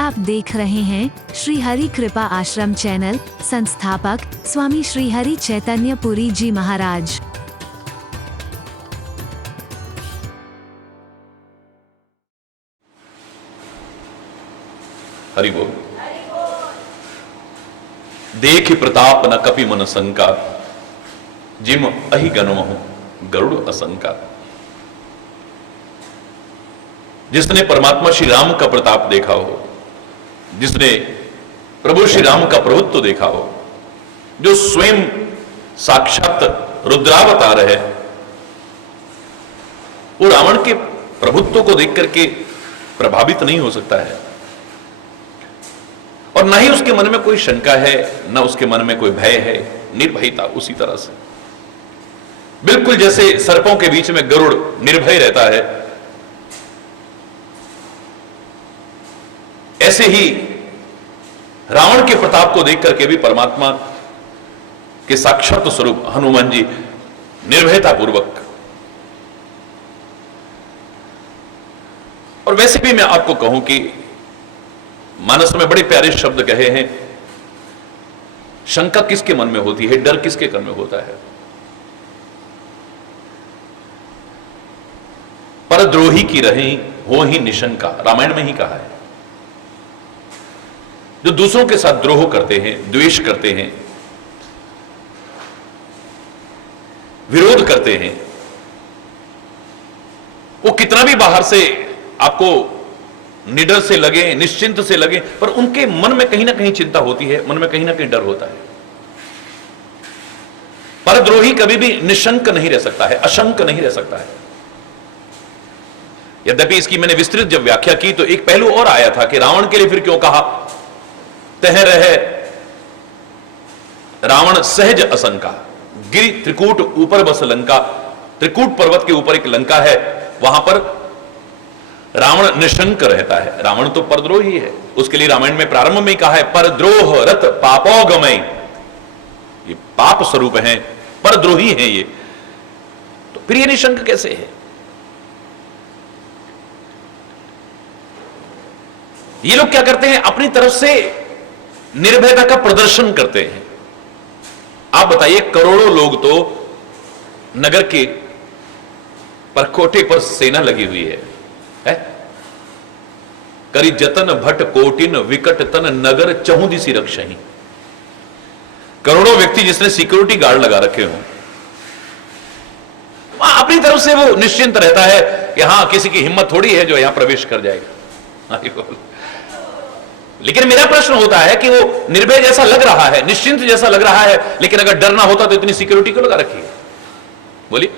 आप देख रहे हैं श्री हरि कृपा आश्रम चैनल। संस्थापक स्वामी श्री हरि चैतन्य पुरी जी महाराज। हरि बोल। देख प्रताप न कपि मन शंका, जिम अहि गनुमहु गरुड़ असंका। जिसने परमात्मा श्री राम का प्रताप देखा हो, जिसने प्रभु श्री राम का प्रभुत्व देखा हो, जो स्वयं साक्षात रुद्रावतार है, वो रावण के प्रभुत्व को देख करके प्रभावित नहीं हो सकता है, और ना ही उसके मन में कोई शंका है, ना उसके मन में कोई भय है। निर्भयता उसी तरह से, बिल्कुल जैसे सर्पों के बीच में गरुड़ निर्भय रहता है, ऐसे ही रावण के प्रताप को देख करके भी परमात्मा के साक्षात स्वरूप हनुमान जी निर्भयता पूर्वक। और वैसे भी मैं आपको कहूं कि मानस में बड़े प्यारे शब्द कहे हैं, शंका किसके मन में होती है, डर किसके मन में होता है। परद्रोही की रही हो ही निशंका, रामायण में ही कहा है। जो दूसरों के साथ द्रोह करते हैं, द्वेष करते हैं, विरोध करते हैं, वो कितना भी बाहर से आपको निडर से लगे, निश्चिंत से लगे, पर उनके मन में कहीं ना कहीं चिंता होती है, मन में कहीं ना कहीं डर होता है। परद्रोही कभी भी निशंक नहीं रह सकता है, अशंक नहीं रह सकता है। यद्यपि इसकी मैंने विस्तृत जब व्याख्या की तो एक पहलू और आया था कि रावण के लिए फिर क्यों कहा, तह रहे रावण सहज असंका। गिरि त्रिकूट ऊपर बस लंका, त्रिकूट पर्वत के ऊपर एक लंका है, वहां पर रावण निशंक रहता है। रावण तो परद्रोही है, उसके लिए रामायण में प्रारंभ में कहा है परद्रोह रत पापोगमय। ये पाप स्वरूप है, परद्रोही है ये, तो फिर ये निशंक कैसे है। ये लोग क्या करते हैं, अपनी तरफ से निर्भयता का प्रदर्शन करते हैं। आप बताइए, करोड़ों लोग तो नगर के परकोटे पर सेना लगी हुई है? करी जतन भट कोटिन विकट तन नगर चहुदिसी रक्षही। करोड़ों व्यक्ति जिसने सिक्योरिटी गार्ड लगा रखे हो, अपनी तरफ से वो निश्चिंत रहता है कि हां, किसी की हिम्मत थोड़ी है जो यहां प्रवेश कर जाएगा। लेकिन मेरा प्रश्न होता है कि वो निर्भय जैसा लग रहा है, निश्चिंत जैसा लग रहा है, लेकिन अगर डर ना होता तो इतनी सिक्योरिटी क्यों लगा रखी है? बोलिए।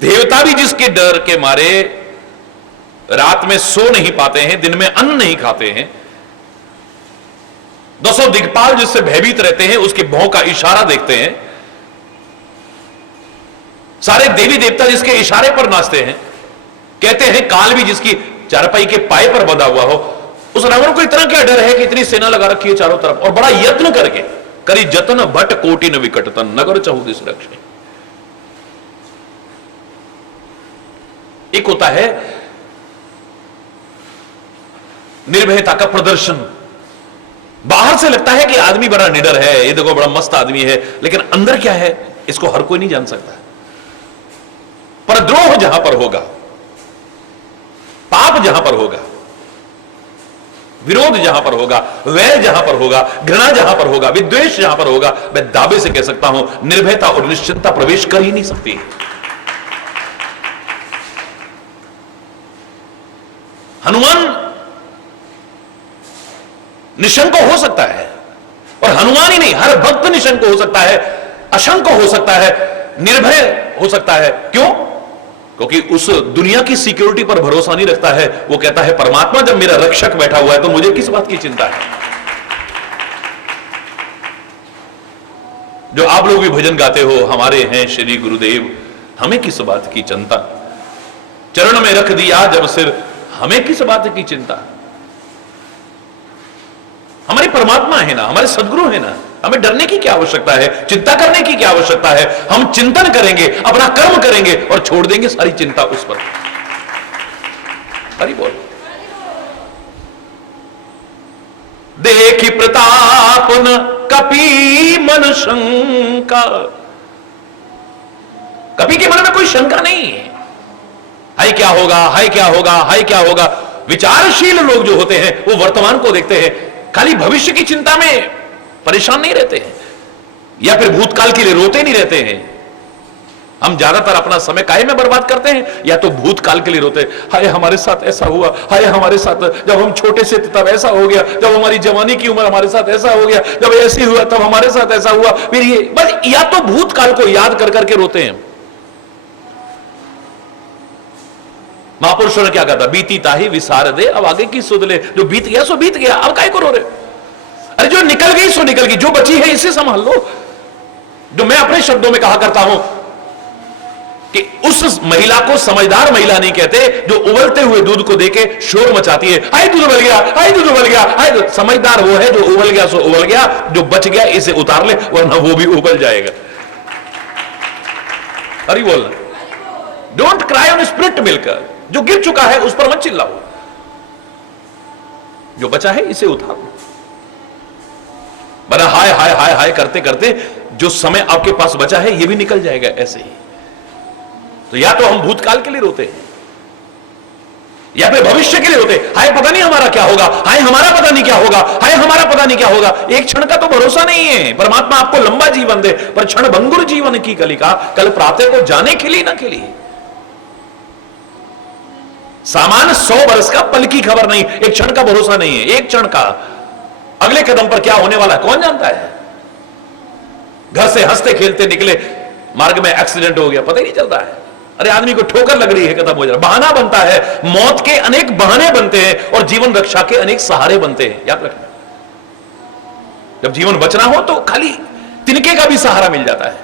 देवता भी जिसके डर के मारे रात में सो नहीं पाते हैं, दिन में अन्न नहीं खाते हैं, दसों दिग्पाल जिससे भयभीत रहते हैं, उसके भौं का इशारा देखते हैं, सारे देवी देवता जिसके इशारे पर नाचते हैं, कहते हैं काल भी जिसकी चारपाई के पाए पर बंधा हुआ हो, उस रावण को इतना क्या डर है कि इतनी सेना लगा रखी है चारों तरफ, और बड़ा यत्न करके करी जतन भट कोटिन विकटतन नगर चहुदिस रक्षे। एक होता है निर्भयता का प्रदर्शन, बाहर से लगता है कि आदमी बड़ा निडर है, ये देखो बड़ा मस्त आदमी है, लेकिन अंदर क्या है इसको हर कोई नहीं जान सकता। परद्रोह जहां पर होगा, पाप जहां पर होगा, विरोध जहां पर होगा, वैर जहां पर होगा, घृणा जहां पर होगा, विद्वेष जहां पर होगा, मैं दावे से कह सकता हूं निर्भयता और निश्चिंतता प्रवेश कर ही नहीं सकती। हनुमान निशंक हो सकता है, और हनुमान ही नहीं, हर भक्त निशंक हो सकता है, अशंक हो सकता है, निर्भय हो सकता है। क्यों? क्योंकि उस दुनिया की सिक्योरिटी पर भरोसा नहीं रखता है। वो कहता है परमात्मा जब मेरा रक्षक बैठा हुआ है तो मुझे किस बात की चिंता है। जो आप लोग भी भजन गाते हो, हमारे हैं श्री गुरुदेव, हमें किस बात की चिंता, चरण में रख दिया जब सिर, हमें किस बात की चिंता। हमारे परमात्मा है ना, हमारे सदगुरु है ना, हमें डरने की क्या आवश्यकता है, चिंता करने की क्या आवश्यकता है। हम चिंतन करेंगे, अपना कर्म करेंगे और छोड़ देंगे सारी चिंता उस पर। हरि बोल। देखी प्रताप न कपि मन शंका। कपि के मन में कोई शंका नहीं है, हाय क्या होगा, हाय क्या होगा, हाय क्या होगा। विचारशील लोग जो होते हैं वो वर्तमान को देखते हैं, खाली भविष्य की चिंता में परेशान नहीं रहते हैं, या फिर भूतकाल के लिए रोते नहीं रहते हैं। हम ज्यादातर अपना समय काहे में बर्बाद करते हैं, या तो भूतकाल के लिए रोते हैं, हाय हमारे साथ ऐसा हुआ, हाय हमारे साथ जब हम छोटे से तब ऐसा हो गया, जब हमारी जवानी की उम्र हमारे साथ ऐसा हो गया, जब ऐसे हुआ तब हमारे साथ ऐसा हुआ। फिर ये बस या तो भूतकाल को याद कर करके रोते हैं। महापुरुषों ने क्या कहा था, बीती ताही विसार दे, अब आगे की सुध ले, जो बीत गया सो बीत गया, अब काहे को रो रहे। अरे जो निकल गई सो निकल गई, जो बची है इसे संभाल लो। जो मैं अपने शब्दों में कहा करता हूं कि उस महिला को समझदार महिला नहीं कहते जो उबलते हुए दूध को देके शोर मचाती है, हाय दूध उबल गया, हाय दूध उबल गया, हाय। समझदार वो है जो उबल गया सो उबल गया, जो बच गया इसे उतार ले, वरना वो भी उबल जाएगा। अरे बोलना, don't cry on split milk. जो गिर चुका है उस पर मत चिल्लाओ, जो बचा है इसे उतार लो। बना हाय हाय हाय हाय करते करते जो समय आपके पास बचा है ये भी निकल जाएगा ऐसे ही। तो या तो हम भूतकाल के लिए रोते हैं, या फिर भविष्य के लिए रोते, हाय पता नहीं हमारा क्या होगा, हाय हमारा पता नहीं क्या होगा, हाय हमारा पता नहीं क्या होगा। एक क्षण का तो भरोसा नहीं है। परमात्मा आपको लंबा जीवन दे, पर क्षण भंगुर जीवन की कलिका, कल प्रातः को जाने खिली ना खिली। सामान 100 वर्ष का, पल की खबर नहीं, एक क्षण का भरोसा नहीं है। एक क्षण का, अगले कदम पर क्या होने वाला है कौन जानता है। घर से हंसते खेलते निकले, मार्ग में एक्सीडेंट हो गया, पता ही नहीं चलता है। अरे आदमी को ठोकर लग रही है, खत्म हो जा रहा, बहाना बनता है। मौत के अनेक बहाने बनते हैं और जीवन रक्षा के अनेक सहारे बनते हैं, याद रखना। जब जीवन बचना हो तो खाली तिनके का भी सहारा मिल जाता है,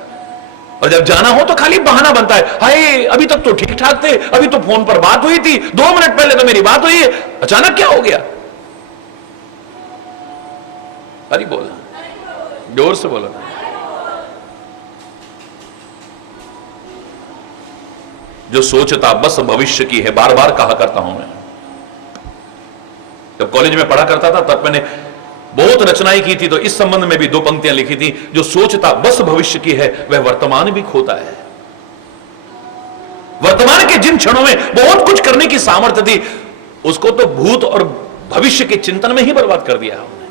और जब जाना हो तो खाली बहाना बनता है। हाय अभी तक तो ठीक ठाक थे, अभी तो फोन पर बात हुई थी, 2 मिनट पहले तो मेरी बात हुई है, अचानक क्या हो गया। अरे बोला, जोर से बोलो। जो सोचता बस भविष्य की है, बार बार कहा करता हूं मैं। जब कॉलेज में पढ़ा करता था तब मैंने बहुत रचनाएं की थी, तो इस संबंध में भी 2 पंक्तियां लिखी थी। जो सोचता बस भविष्य की है वह वर्तमान भी खोता है। वर्तमान के जिन क्षणों में बहुत कुछ करने की सामर्थ्य थी, उसको तो भूत और भविष्य के चिंतन में ही बर्बाद कर दिया हमने।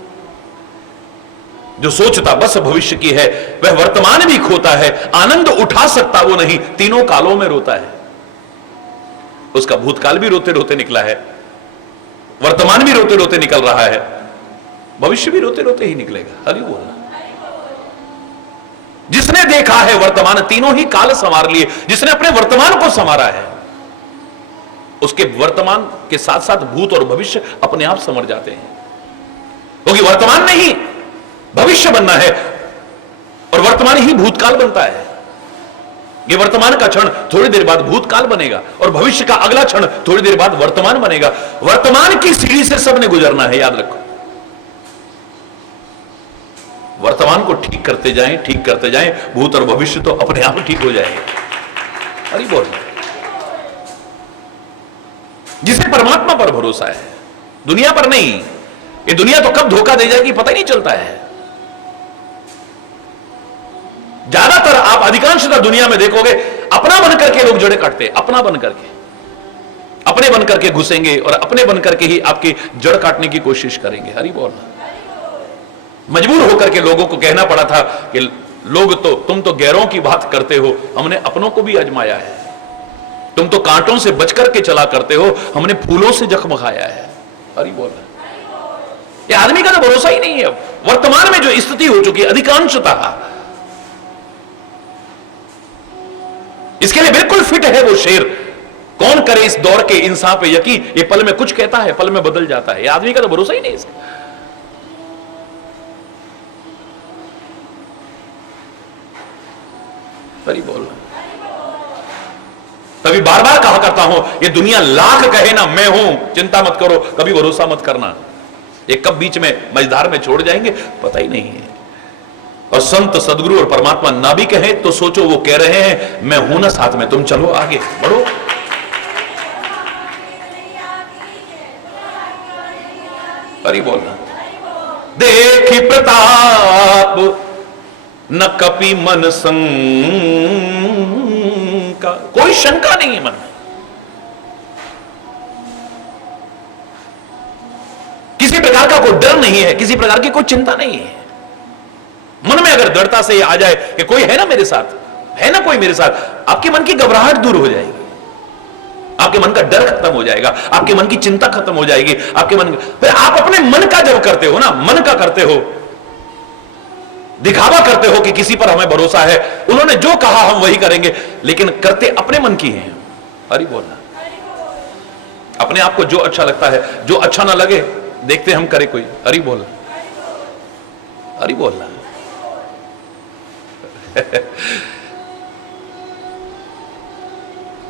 जो सोचता बस भविष्य की है वह वर्तमान भी खोता है, आनंद उठा सकता वो नहीं, तीनों कालों में रोता है। उसका भूतकाल भी रोते रोते निकला है, वर्तमान भी रोते रोते निकल रहा है, भविष्य भी रोते रोते ही निकलेगा। हरि बोलना। जिसने देखा है वर्तमान, तीनों ही काल संवार लिए, जिसने अपने वर्तमान को संवारा है, उसके वर्तमान के साथ साथ भूत और भविष्य अपने आप संवर जाते हैं। क्योंकि वर्तमान में ही भविष्य बनना है और वर्तमान ही भूतकाल बनता है। ये वर्तमान का क्षण थोड़ी देर बाद भूतकाल बनेगा और भविष्य का अगला क्षण थोड़ी देर बाद वर्तमान बनेगा। वर्तमान की सीढ़ी से सबने गुजरना है, याद रखो। वर्तमान को ठीक करते जाएं, ठीक करते जाएं, भूत और भविष्य तो अपने आप ठीक हो जाएंगे। अरे बोल, जिसे परमात्मा पर भरोसा है, दुनिया पर नहीं। ये दुनिया तो कब धोखा दे जाएगी पता ही नहीं चलता है। ज्यादातर आप अधिकांशतः दुनिया में देखोगे अपना बन करके लोग जड़े काटते, अपना बन करके, अपने बन करके घुसेंगे और अपने बन करके ही आपकी जड़ काटने की कोशिश करेंगे। हरि बोल। मजबूर होकर के लोगों को कहना पड़ा था कि लोग तो, तुम तो गैरों की बात करते हो, हमने अपनों को भी आजमाया है। तुम तो कांटों से बचकर के चला करते हो, हमने फूलों से जख्म खाया है। हरि बोल। ये आदमी का तो भरोसा ही नहीं है। वर्तमान में जो स्थिति हो चुकी है अधिकांशतः, इसके लिए बिल्कुल फिट है वो शेर, कौन करे इस दौर के इंसान पे यकीन, ये पल में कुछ कहता है, पल में बदल जाता है। ये आदमी का तो भरोसा ही नहीं इसका। सही बोल रहा। तभी बार बार कहा करता हूं, ये दुनिया लाख कहे ना मैं हूं, चिंता मत करो, कभी भरोसा मत करना। ये कब बीच में मझधार में छोड़ जाएंगे पता ही नहीं है। और संत सदगुरु और परमात्मा ना भी कहे तो सोचो वो कह रहे हैं मैं हूं ना साथ में, तुम चलो आगे बढ़ो। अरे बोलना। देखी प्रताप न कपि मन शंका, कोई शंका नहीं है मन में, किसी प्रकार का कोई डर नहीं है, किसी प्रकार की कोई चिंता नहीं है। मन में अगर दृढ़ता से आ जाए कि कोई है ना मेरे साथ, है ना कोई मेरे साथ, आपके मन की घबराहट दूर हो जाएगी, आपके मन का डर खत्म हो जाएगा, आपके मन की चिंता खत्म हो जाएगी, आपके मन, फिर आप अपने मन का जब करते हो ना, मन का करते हो, दिखावा करते हो कि किसी पर हमें भरोसा है, उन्होंने जो कहा हम वही करेंगे, लेकिन करते अपने मन की हैं। हरि बोलना, अपने आप को जो अच्छा लगता है, जो अच्छा ना लगे देखते हम करे कोई। हरि बोलना, हरि बोलना।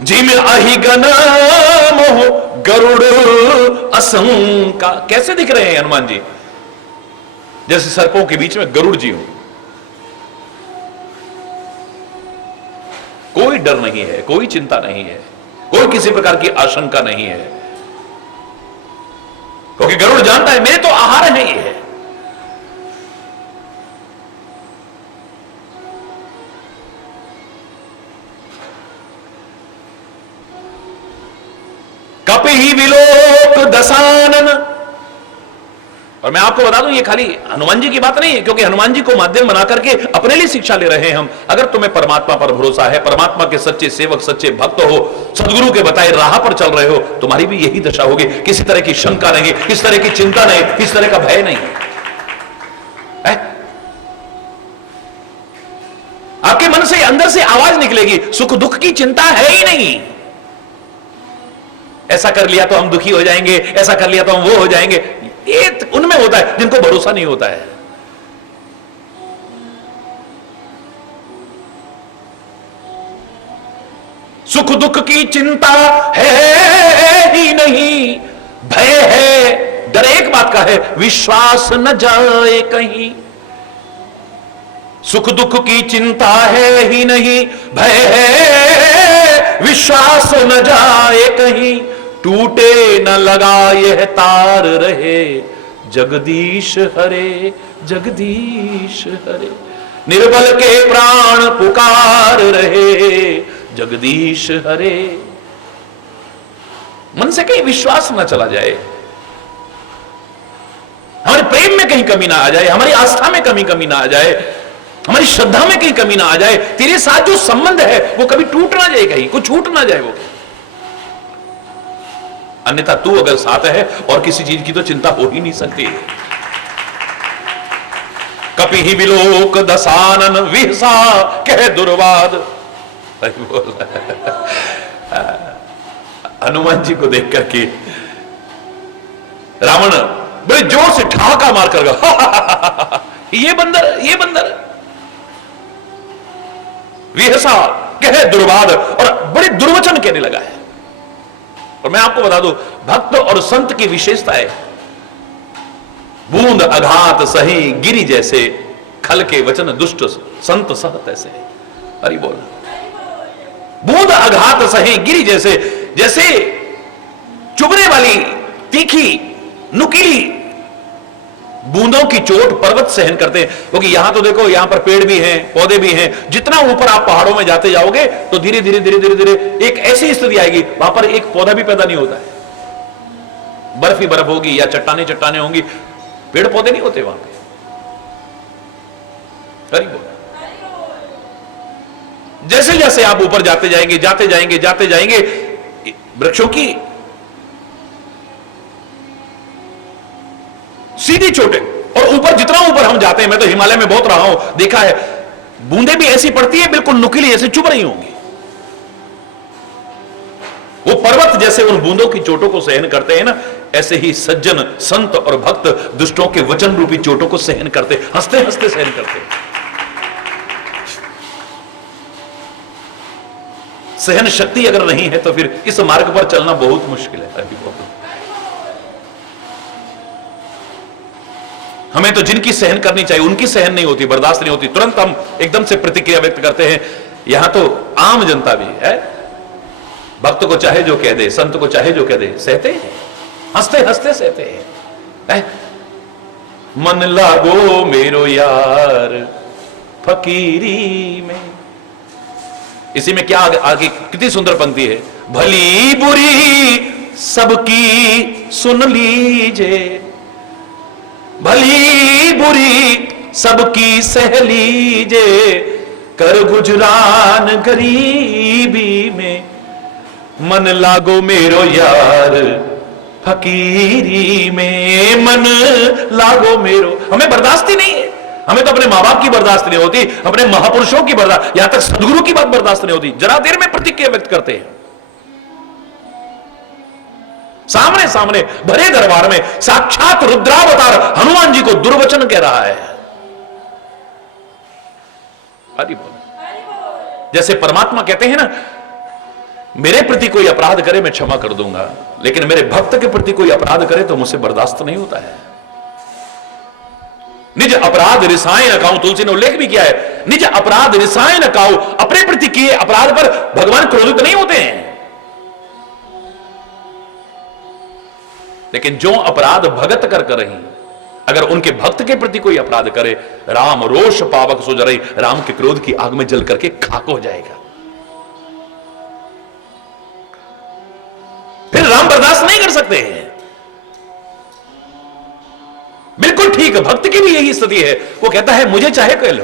जी में आही गण मोह गरुड़ असंका, कैसे दिख रहे हैं हनुमान जी? जैसे सर्पों के बीच में गरुड़ जी हो, कोई डर नहीं है, कोई चिंता नहीं है, कोई किसी प्रकार की आशंका नहीं है, क्योंकि गरुड़ जानता है मेरे तो आहार है ये है। कपि ही विलोक दसानन, और मैं आपको बता दूं ये खाली हनुमान जी की बात नहीं है, क्योंकि हनुमान जी को माध्यम बना करके अपने लिए शिक्षा ले रहे हैं हम। अगर तुम्हें परमात्मा पर भरोसा है, परमात्मा के सच्चे सेवक, सच्चे भक्त हो, सदगुरु के बताए राह पर चल रहे हो, तुम्हारी भी यही दशा होगी। किसी तरह की शंका नहीं, किसी तरह की चिंता नहीं, किसी तरह का भय नहीं है। आपके मन से अंदर से आवाज निकलेगी, सुख दुख की चिंता है ही नहीं। ऐसा कर लिया तो हम दुखी हो जाएंगे, ऐसा कर लिया तो हम वो हो जाएंगे, ये उनमें होता है जिनको भरोसा नहीं होता है। सुख दुख की चिंता है ही नहीं, भय है, डर एक बात का है, विश्वास न जाए कहीं। सुख दुख की चिंता है ही नहीं, भय है, विश्वास न जाए कहीं। टूटे न लगा यह तार रहे, जगदीश हरे, जगदीश हरे। निर्बल के प्राण पुकार रहे, जगदीश हरे। मन से कहीं विश्वास न चला जाए, हमारे प्रेम में कहीं कमी ना आ जाए, हमारी आस्था में कमी ना आ जाए, हमारी श्रद्धा में कहीं कमी ना आ जाए। तेरे साथ जो संबंध है वो कभी टूट ना जाए, कहीं कुछ छूट ना जाए वो। अन्यथा तू अगर साथ है और किसी चीज की तो चिंता हो ही नहीं सकती। कपि ही विलोक दसानन विहसा कह दुर्वाद। हनुमान जी को देख करके रावण बड़े जोर से ठहाका मार कर गया, ये बंदर, ये बंदर। विहसा कह दुर्वाद, और बड़े दुर्वचन कहने लगा है। और मैं आपको बता दूं, भक्त और संत की विशेषता है, बूंद अघात सही गिरी जैसे, खल के वचन दुष्ट संत सहत ऐसे। हरि बोल। बूंद अघात सही गिरी जैसे, जैसे चुभने वाली तीखी नुकीली बूंदों की चोट पर्वत सहन करते हैं। क्योंकि यहां तो देखो, यहां पर पेड़ भी हैं, पौधे भी हैं, जितना ऊपर आप पहाड़ों में जाते जाओगे तो धीरे धीरे धीरे धीरे धीरे एक ऐसी स्थिति आएगी, वहां पर एक पौधा भी पैदा नहीं होता है। बर्फ ही बर्फ होगी या चट्टाने चट्टाने होंगी, पेड़ पौधे नहीं होते वहां पे। जैसे जैसे आप ऊपर जाते जाएंगे, जाते जाएंगे, जाते जाएंगे, वृक्षों की सीधी चोटें, और ऊपर जितना ऊपर हम जाते हैं, मैं तो हिमालय में बहुत रहा हूं, देखा है, बूंदे भी ऐसी पड़ती है बिल्कुल नुकीली, जैसे चुभ रही होंगी। वो पर्वत जैसे उन बूंदों की चोटों को सहन करते हैं ना, ऐसे ही सज्जन संत और भक्त दुष्टों के वचन रूपी चोटों को सहन करते, हंसते हंसते सहन करते। सहन शक्ति अगर नहीं है तो फिर इस मार्ग पर चलना बहुत मुश्किल है। हमें तो जिनकी सहन करनी चाहिए उनकी सहन नहीं होती, बर्दाश्त नहीं होती, तुरंत हम एकदम से प्रतिक्रिया व्यक्त करते हैं। यहां तो आम जनता भी है, भक्त को चाहे जो कह दे, संत को चाहे जो कह दे, सहते हैं, हंसते हंसते सहते हैं। मन लागो मेरो यार फकीरी में। इसी में क्या आगे कितनी सुंदर पंक्ति है, भली बुरी सबकी सुन लीजिए, भली बुरी सबकी सह लीजिए, कर गुजरान गरीबी में, मन लागो मेरो यार फकीरी में, मन लागो मेरो। हमें बर्दाश्त ही नहीं है, हमें तो अपने मां बाप की बर्दाश्त नहीं होती, अपने महापुरुषों की बर्दाश्त, यहां तक सदगुरु की बात बर्दाश्त नहीं होती, जरा देर में प्रतिक्रिया व्यक्त करते हैं। सामने सामने भरे दरबार में साक्षात रुद्रावतार हनुमान जी को दुर्वचन कह रहा है। हरि बोल। जैसे परमात्मा कहते हैं ना, मेरे प्रति कोई अपराध करे मैं क्षमा कर दूंगा, लेकिन मेरे भक्त के प्रति कोई अपराध करे तो मुझसे बर्दाश्त नहीं होता है। निज अपराध रिसाए न काऊ, तुलसी ने उल्लेख भी किया है, निज अपराध रिसाए न काऊ, अपने प्रति किए अपराध पर भगवान क्रोधित नहीं होते हैं। लेकिन जो अपराध भगत कर रही, अगर उनके भक्त के प्रति कोई अपराध करे, राम रोष पावक सो जरई, राम के क्रोध की आग में जल करके खाक हो जाएगा। फिर राम बर्दाश्त नहीं कर सकते हैं। बिल्कुल ठीक, भक्त की भी यही स्थिति है, वो कहता है मुझे चाहे कह लो,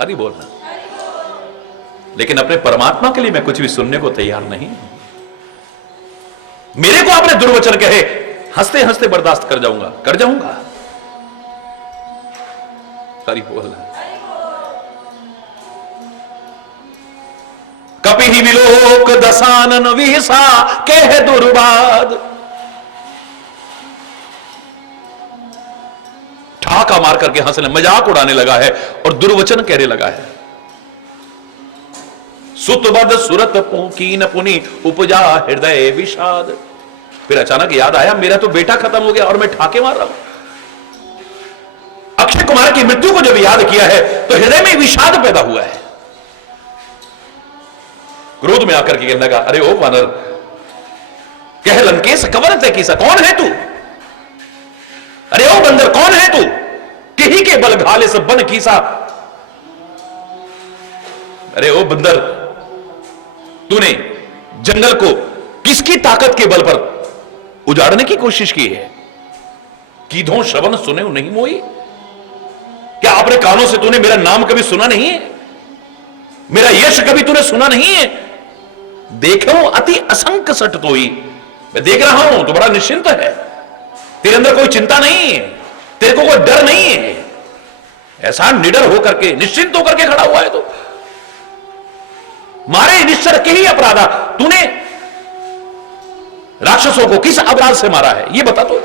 हरि बोलना, लेकिन अपने परमात्मा के लिए मैं कुछ भी सुनने को तैयार नहीं हूं। मेरे को आपने दुर्वचन कहे, हंसते हंसते बर्दाश्त कर जाऊंगा। हरि बोलना। कपि ही विलोक दसानन विहसा कह दुर्बाद, ठाका मार करके हंसने, मजाक उड़ाने लगा है और दुर्वचन कहने लगा है। सुतबद सुरत कीन पुनि उपजा हृदय विषाद। फिर अचानक याद आया, मेरा तो बेटा खत्म हो गया और मैं ठाके मार रहा हूं। अक्षय कुमार की मृत्यु को जब याद किया है तो हृदय में विषाद पैदा हुआ है। क्रोध में आकर के कहने लगा, अरे ओ वानर, कह लंकेश कवर तय कीसा, कौन है तू? अरे ओ बंदर, कौन है तू? किही के बल घाले से बन कीसा। अरे ओ बंदर, तूने जंगल को किसकी ताकत के बल पर उजाड़ने की कोशिश की है? कीधों श्रवण सुने नहीं मोई, क्या अपने कानों से तूने मेरा नाम कभी सुना नहीं है? मेरा यश कभी तूने सुना नहीं है? देखो अति असंक सट तो ही, मैं देख रहा हूं तो बड़ा निश्चिंत है, तेरे अंदर कोई चिंता नहीं है, तेरे को कोई डर नहीं है, ऐसा निडर होकर के निश्चिंत होकर के खड़ा हुआ है। तो मारे निश्चर के ही अपराधा, तूने राक्षसों को किस अपराध से मारा है ये बता। तो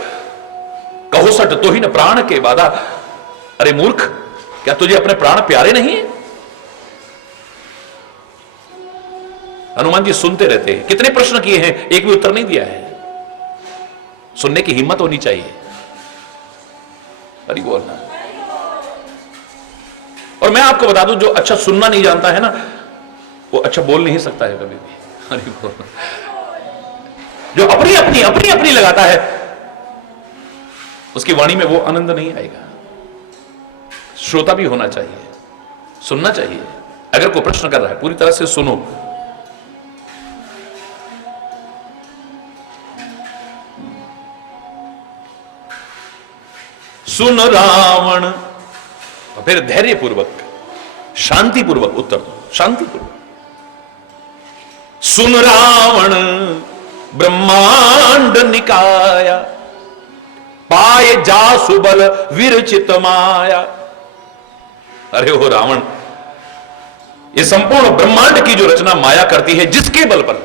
कहो सट तो ही न प्राण के बाधा। अरे मूर्ख, क्या तुझे अपने प्राण प्यारे नहीं है? हनुमान जी सुनते रहते हैं, कितने प्रश्न किए हैं, एक भी उत्तर नहीं दिया है। सुनने की हिम्मत होनी चाहिए। हरि बोलना। और मैं आपको बता दूं, जो अच्छा सुनना नहीं जानता है ना, वो अच्छा बोल नहीं सकता है कभी भी। हरि बोलना। जो अपनी अपनी लगाता है, उसकी वाणी में वो आनंद नहीं आएगा। श्रोता भी होना चाहिए, सुनना चाहिए। अगर कोई प्रश्न कर रहा है, पूरी तरह से सुनो। सुन रावण, फिर धैर्यपूर्वक शांतिपूर्वक उत्तर दो, शांतिपूर्वक। सुन रावण ब्रह्मांड निकाया, पाए जा सुबल विरचित माया। अरे हो रावण, ये संपूर्ण ब्रह्मांड की जो रचना माया करती है, जिसके बल पर,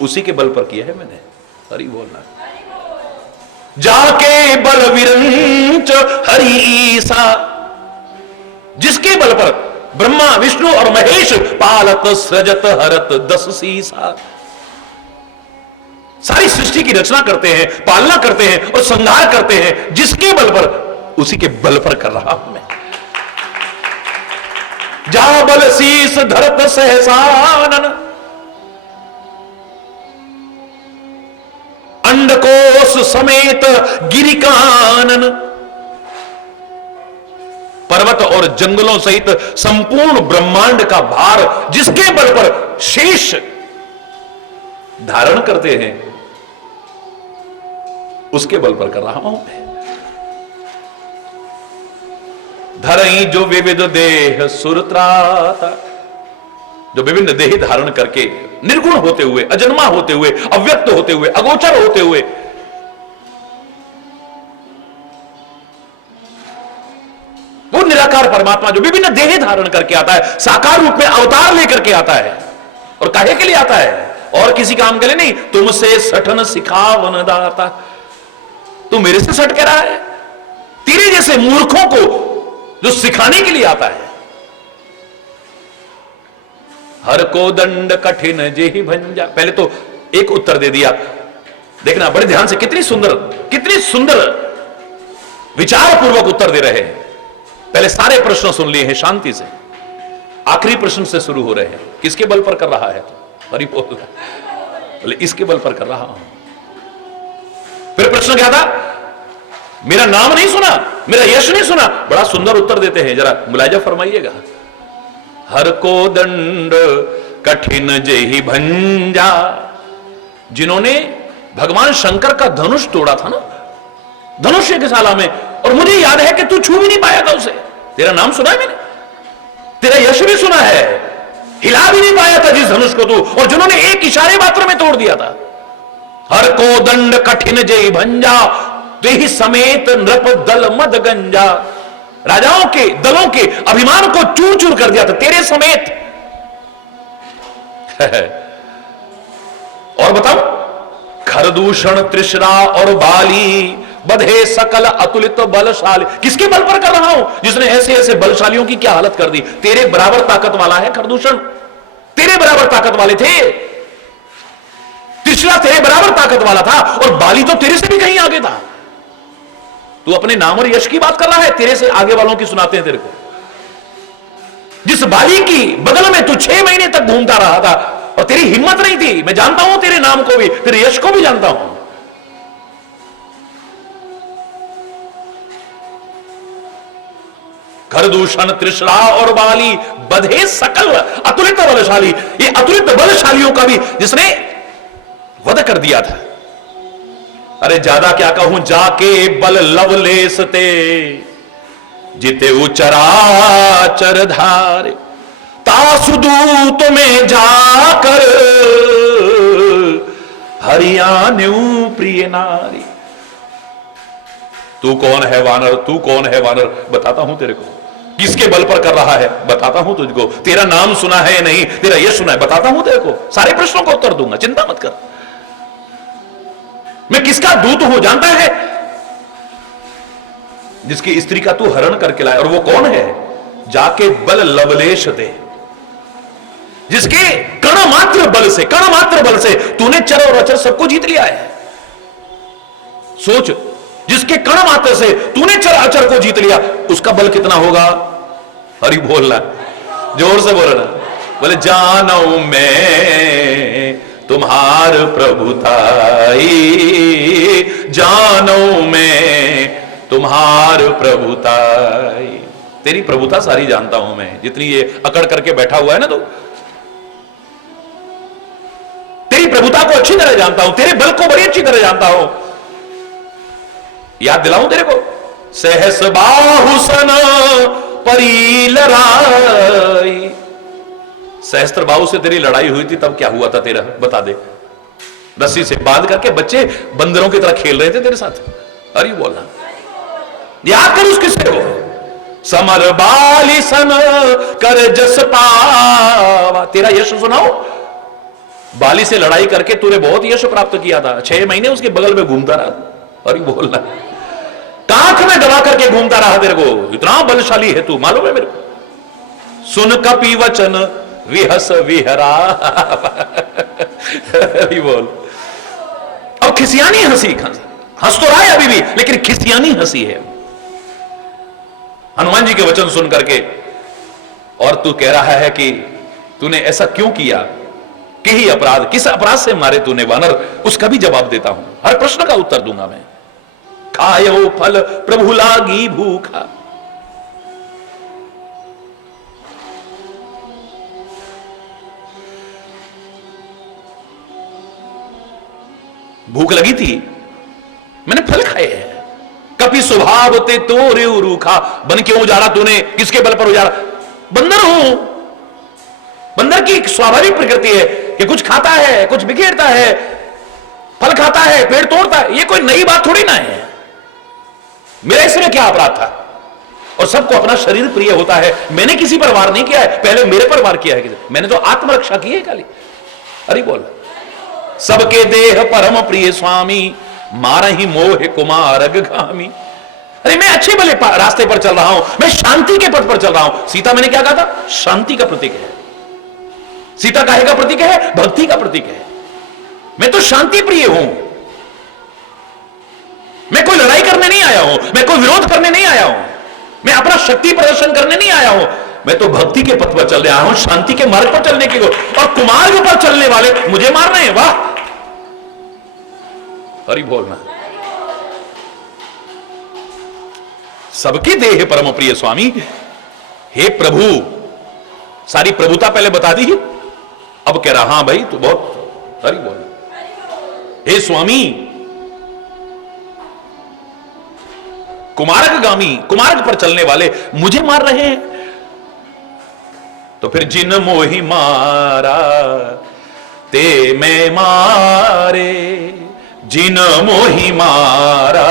उसी के बल पर किया है मैंने। हरि बोलना। जाके बल विरंच हरि ईसा, जिसके बल पर ब्रह्मा विष्णु और महेश पालत सृजत हरत दस सीसा, सारी सृष्टि की रचना करते हैं, पालना करते हैं और संहार करते हैं, जिसके बल पर, उसी के बल पर कर रहा हूं मैं। जा बल शीस धरत सहसानन, अंड को समेत गिरिकानन, पर्वत और जंगलों सहित संपूर्ण ब्रह्मांड का भार जिसके बल पर शेष धारण करते हैं, उसके बल पर कर रहा हूं मैं। धरई जो विविध देह सुरत्राता, जो विभिन्न देह धारण करके निर्गुण होते हुए, अजन्मा होते हुए, अव्यक्त होते हुए, अगोचर होते हुए वो निराकार परमात्मा जो विभिन्न देह धारण करके आता है, साकार रूप में अवतार लेकर के आता है। और काहे के लिए आता है? और किसी काम के लिए नहीं। तुमसे सठन सिखावन दाता, तू मेरे से सट के रहा है, तेरे जैसे मूर्खों को जो सिखाने के लिए आता है। हर को दंड कठिन जेहि भंजा, पहले तो एक उत्तर दे दिया, देखना बड़े ध्यान से, कितनी सुंदर विचार पूर्वक उत्तर दे रहे हैं। पहले सारे प्रश्न सुन लिए हैं शांति से, आखिरी प्रश्न से शुरू हो रहे हैं। किसके बल पर कर रहा है? हरि बोल। बोले इसके बल पर कर रहा हूं। फिर प्रश्न क्या था? मेरा नाम नहीं सुना, मेरा यश नहीं सुना। बड़ा सुंदर उत्तर देते हैं, जरा मुलायजा फरमाइएगा। हर को दंड कठिन जेहि भंजा, जिन्होंने भगवान शंकर का धनुष तोड़ा था ना, धनुष यज्ञशाला में, और मुझे याद है कि तू छू भी नहीं पाया था उसे। तेरा नाम सुना है मैंने, तेरा यश भी सुना है, हिला भी नहीं पाया था जिस धनुष को तू, और जिन्होंने एक इशारे मात्र में तोड़ दिया था। हर को दंड कठिन जेहि भंजा, तेहि समेत नृप दल मद गंजा, राजाओं के दलों के अभिमान को चूर चूर कर दिया था तेरे समेत। और बताओ, खरदूषण त्रिशरा और बाली बधे सकल अतुलित बलशाली, किसके बल पर कर रहा हूं? जिसने ऐसे ऐसे बलशालियों की क्या हालत कर दी। तेरे बराबर ताकत वाला है खरदूषण, तेरे बराबर ताकत वाले थे। त्रिशरा तेरे बराबर ताकत वाला था, और बाली तो तेरे से भी कहीं आगे था। तू अपने नाम और यश की बात कर रहा है, तेरे से आगे वालों की सुनाते हैं तेरे को। जिस बाली की बगल में तू 6 महीने तक घूमता रहा था, और तेरी हिम्मत नहीं थी। मैं जानता हूं तेरे नाम को भी, तेरे यश को भी जानता हूं। खरदूषण त्रिशरा और बाली बधे सकल अतुलित बलशाली, ये अतुलित बलशालियों का भी जिसने वध कर दिया था। अरे ज्यादा क्या कहूं, जाके बल लवलेस ते जिते उचराचर धारे, तासुदूत में जाकर हरियाण्यू प्रिय नारी। तू कौन है वानर, तू कौन है वानर? बताता हूं तेरे को। किसके बल पर कर रहा है? बताता हूं तुझको। तेरा नाम सुना है नहीं, तेरा यश सुना है? बताता हूं तेरे को। सारे प्रश्नों का उत्तर दूंगा, चिंता मत कर। मैं किसका दूत हूं जानता है? जिसकी स्त्री का तू हरण करके लाए। और वो कौन है? जाके बल लवलेश दे, जिसके कण मात्र बल से तूने चर और अचर सबको जीत लिया है। सोच, जिसके कण मात्र से तूने चर अचर को जीत लिया, उसका बल कितना होगा? हरि बोलना, जोर से बोलना। बोले जानऊ मैं तुम्हार प्रभुताई, जानऊ मैं तुम्हार प्रभुताई। तेरी प्रभुता सारी जानता हूं मैं, जितनी ये अकड़ करके बैठा हुआ है ना, तो तेरी प्रभुता को अच्छी तरह जानता हूं, तेरे बल को बड़ी अच्छी तरह जानता हूं। याद दिलाऊं तेरे को, सहस बाहु सन परिलराई। सहस्त्र बाहु से तेरी लड़ाई हुई थी, तब क्या हुआ था तेरा? बता दे। रस्सी से बांध करके बच्चे बंदरों की तरह खेल रहे थे तेरे साथ। अरे बोलना, याद कर उस किस्से को। समर बाली सन कर जस पावा, तेरा यश सुनाओ। बाली से लड़ाई करके तूने बहुत यश प्राप्त किया था। 6 महीने उसके बगल में घूमता रहा। अरे बोलना, कांख में दबा करके घूमता रहा तेरे को। इतना बलशाली है तू, मालूम है मेरे को। सुन कपि वचन विहस विहरा। अरे बोल। अब खिसियानी हंसी, हंस तो रहा है अभी भी, लेकिन खिसियानी हंसी है हनुमान जी के वचन सुन करके। और तू कह रहा है कि तूने ऐसा क्यों किया? कि ही अपराध, किस अपराध से मारे तूने वानर, उसका भी जवाब देता हूं, हर प्रश्न का उत्तर दूंगा मैं। खायो फल प्रभु लागी भूखा, भूख लगी थी, मैंने फल खाए हैं। कपि स्वभाव ते तोरे रूखा, बन क्यों उजाड़ा तूने, किसके बल पर उजाड़ा? बंदर हूं, बंदर की स्वाभाविक प्रकृति है कि कुछ खाता है, कुछ बिखेरता है, फल खाता है, पेड़ तोड़ता है। ये कोई नई बात थोड़ी ना है। मेरा इसमें क्या अपराध था? और सबको अपना शरीर प्रिय होता है। मैंने किसी पर वार नहीं किया है, पहले मेरे पर वार किया है। मैंने तो आत्मरक्षा की है खाली। अरे बोल, सबके देह परम प्रिय स्वामी, मारहि मोह कुमारग गामी। अरे मैं अच्छे भले रास्ते पर चल रहा हूं, मैं शांति के पथ पर चल रहा हूं। सीता, मैंने क्या कहा था? शांति का प्रतीक है। सीता काहे का प्रतीक है? भक्ति का प्रतीक है। मैं तो शांति प्रिय हूं। मैं कोई लड़ाई करने नहीं आया हूं, मैं कोई विरोध करने नहीं आया हूं, मैं अपना शक्ति प्रदर्शन करने नहीं आया हूं। मैं तो भक्ति के पथ पर चल रहा हूं, शांति के मार्ग पर चलने की। और कुमार्ग पर चलने वाले मुझे मार रहे हैं। वाह, हरि बोलना। सबके देह परम प्रिय स्वामी, हे प्रभु, सारी प्रभुता पहले बता दी, अब कह रहा हां भाई तू बहुत, हरि बोल। हे स्वामी, कुमार्ग गामी, कुमार्ग पर चलने वाले मुझे मार रहे हैं। तो फिर जिन मोहि मारा ते मैं मारे, जिन मोहि मारा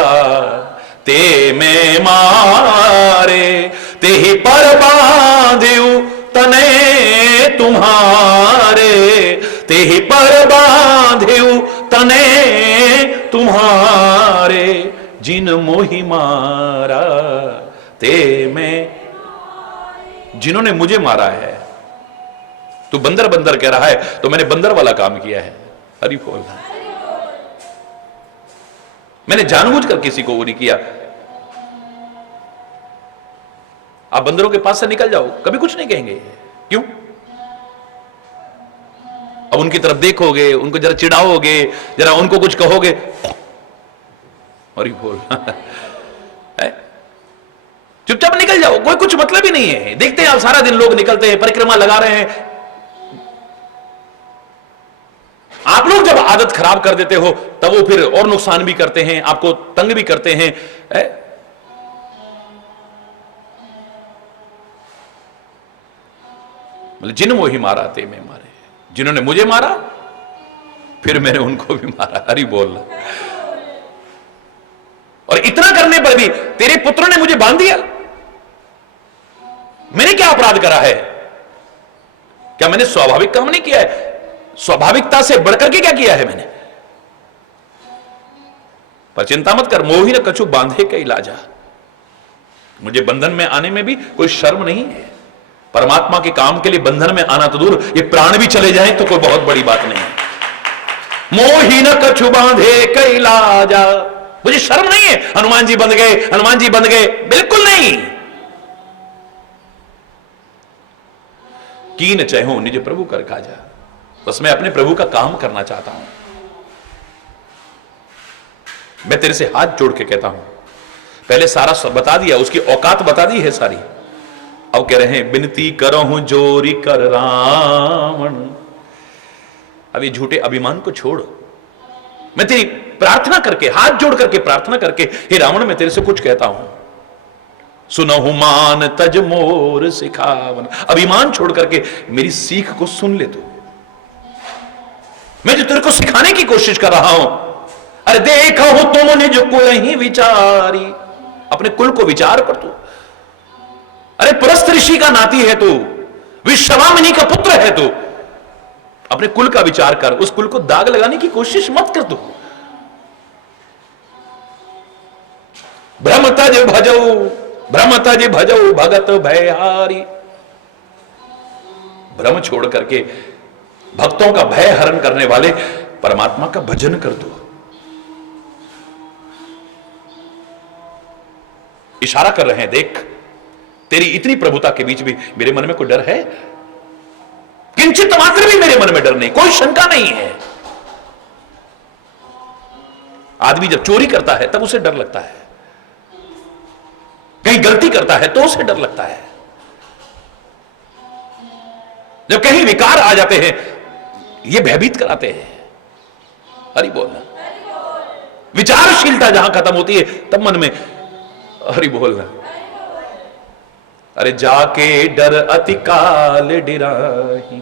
ते मैं मारे, ते ही पर बांधेउ तने तुम्हारे, ते ही पर बांधेउ तने तुम्हारे, जिन मोहि मारा ते मैं, जिन्होंने मुझे मारा है। तू बंदर बंदर कह रहा है, तो मैंने बंदर वाला काम किया है। हरि बोल। मैंने जानबूझकर किसी को वो नहीं किया। आप बंदरों के पास से निकल जाओ, कभी कुछ नहीं कहेंगे। क्यों? अब उनकी तरफ देखोगे, उनको जरा चिढ़ाओगे, जरा उनको कुछ कहोगे, और ही बोल चुपचाप निकल जाओ, कोई कुछ मतलब ही नहीं है। देखते हैं आप सारा दिन लोग निकलते हैं, परिक्रमा लगा रहे हैं। आप लोग जब आदत खराब कर देते हो, तब वो फिर और नुकसान भी करते हैं, आपको तंग भी करते हैं। जिन मोहि मारा ते मैं मारे, जिन्होंने मुझे मारा फिर मैंने उनको भी मारा। हरि बोल। और इतना करने पर भी तेरे पुत्र ने मुझे बांध दिया। मैंने क्या अपराध करा है? क्या मैंने स्वाभाविक काम नहीं किया है? स्वाभाविकता से बढ़कर के क्या किया है मैंने? पर चिंता मत कर, मोहि न कछु बांधे कई लाजा। मुझे बंधन में आने में भी कोई शर्म नहीं है। परमात्मा के काम के लिए बंधन में आना तो दूर, ये प्राण भी चले जाएं तो कोई बहुत बड़ी बात नहीं है। मोहि न कछु बांधे कई लाजा, मुझे शर्म नहीं है। हनुमान जी बंध गए, हनुमान जी बंध गए, बिल्कुल नहीं। कीन चहो निज प्रभु कर काजा, बस मैं अपने प्रभु का काम करना चाहता हूं। मैं तेरे से हाथ जोड़ के कहता हूं, पहले सारा सब बता दिया, उसकी औकात बता दी है सारी। अब कह रहे हैं विनती करहूं जोरी कर रावण। अब ये झूठे अभिमान को छोड़। मैं तेरी प्रार्थना करके, हाथ जोड़ करके प्रार्थना करके, हे रावण मैं तेरे से कुछ कहता हूं। सुनहु मान तज मोर सिखावन। अभिमान छोड़ करके मेरी सीख को सुन ले तू। मैं जो तेरे को सिखाने की कोशिश कर रहा हूं। अरे देखा हो तुम निज कुल ही विचारी, अपने कुल को विचार कर तू। अरे पुरस्त ऋषि का नाती है तू, विश्वामिनी का पुत्र है तू। अपने कुल का विचार कर, उस कुल को दाग लगाने की कोशिश मत कर तू। ब्रह्मतज भजऊ, ब्रह्मतज भजऊ भगत भयहारी। भ्रम छोड़ करके भक्तों का भय हरण करने वाले परमात्मा का भजन कर दो। इशारा कर रहे हैं, देख तेरी इतनी प्रभुता के बीच भी मेरे मन में कोई डर है? किंचित मात्र भी मेरे मन में डर नहीं, कोई शंका नहीं है। आदमी जब चोरी करता है तब उसे डर लगता है, कहीं गलती करता है तो उसे डर लगता है, जब कहीं विकार आ जाते हैं ये भयभीत कराते हैं। हरि बोलना। विचारशीलता जहां खत्म होती है तब मन में हरि बोलना। अरे जाके डर अति काल डिराही,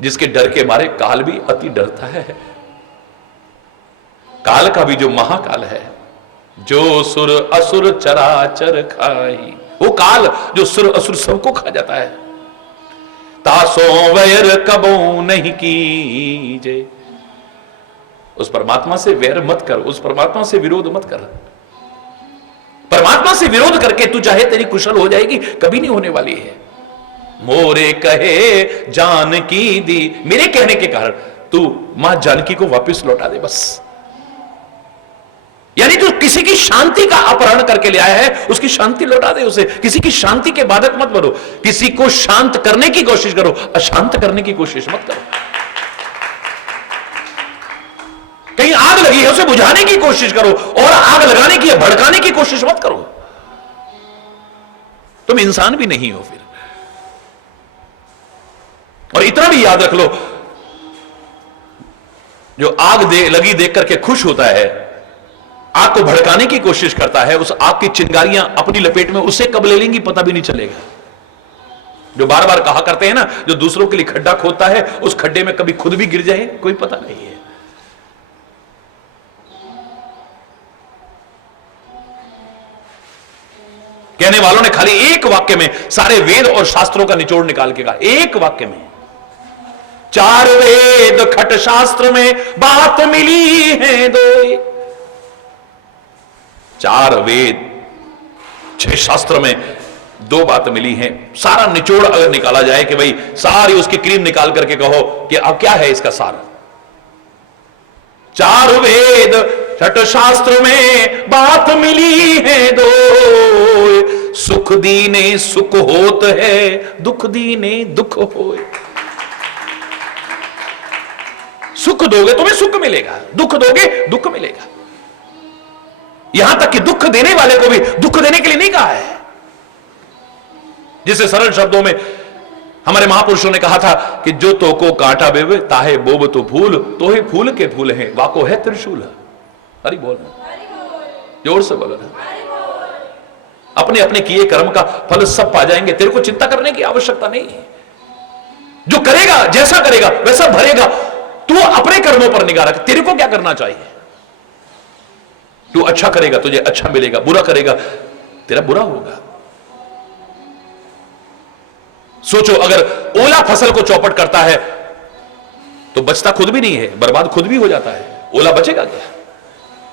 जिसके डर के मारे काल भी अति डरता है। काल का भी जो महाकाल है, जो सुर असुर चराचर खाई, वो काल जो सुर असुर सबको खा जाता है। तासो वैर कबो नहीं कीजे, उस परमात्मा से वैर मत कर, उस परमात्मा से विरोध मत कर। परमात्मा से विरोध करके तू चाहे तेरी कुशल हो जाएगी, कभी नहीं होने वाली है। मोरे कहे जानकी दी, मेरे कहने के कारण तू मां जानकी को वापस लौटा दे बस। यानी तू किसी की शांति का अपहरण करके ले आया है, उसकी शांति लौटा दे उसे। किसी की शांति के बाधक मत बनो, किसी को शांत करने की कोशिश करो, अशांत करने की कोशिश मत करो। कहीं आग लगी है उसे बुझाने की कोशिश करो, और आग लगाने की, भड़काने की कोशिश मत करो। तुम इंसान भी नहीं हो फिर। और इतना भी याद रख लो, जो आग लगी देख करके खुश होता है, आग को भड़काने की कोशिश करता है, उस आग की चिंगारियां अपनी लपेट में उसे कब ले लेंगी पता भी नहीं चलेगा। जो बार बार कहा करते हैं ना, जो दूसरों के लिए खड्डा खोदता है उस खड्डे में कभी खुद भी गिर जाए कोई पता नहीं है। कहने वालों ने खाली एक वाक्य में सारे वेद और शास्त्रों का निचोड़ निकाल के कहा, एक वाक्य में। चार वेद खट शास्त्र में बात मिली है दो, चार वेद 6 शास्त्र में 2 बात मिली हैं। सारा निचोड़ अगर निकाला जाए कि भाई सारी उसकी क्रीम निकाल करके कहो कि अब क्या है इसका सार। चार वेद 6 शास्त्र में बात मिली है दो, सुख दीने सुख होत है, दुख दीने दुख होए। सुख दोगे तुम्हें सुख मिलेगा, दुख दोगे दुख मिलेगा। यहां तक कि दुख देने वाले को भी दुख देने के लिए नहीं कहा है। जिसे सरल शब्दों में हमारे महापुरुषों ने कहा था कि जो तो को कांटा बेवे ताहे बोब तो फूल, तो ही फूल के फूल हैं, वाको है त्रिशूल। हरि बोल, जोर से बोलो ना। अपने अपने किए कर्म का फल सब पा जाएंगे, तेरे को चिंता करने की आवश्यकता नहीं है। जो करेगा जैसा करेगा वैसा भरेगा। तू अपने कर्मों पर निगाह रख, तेरे को क्या करना चाहिए। तू अच्छा करेगा तुझे अच्छा मिलेगा, बुरा करेगा तेरा बुरा होगा। सोचो, अगर ओला फसल को चौपट करता है तो बचता खुद भी नहीं है, बर्बाद खुद भी हो जाता है। ओला बचेगा क्या।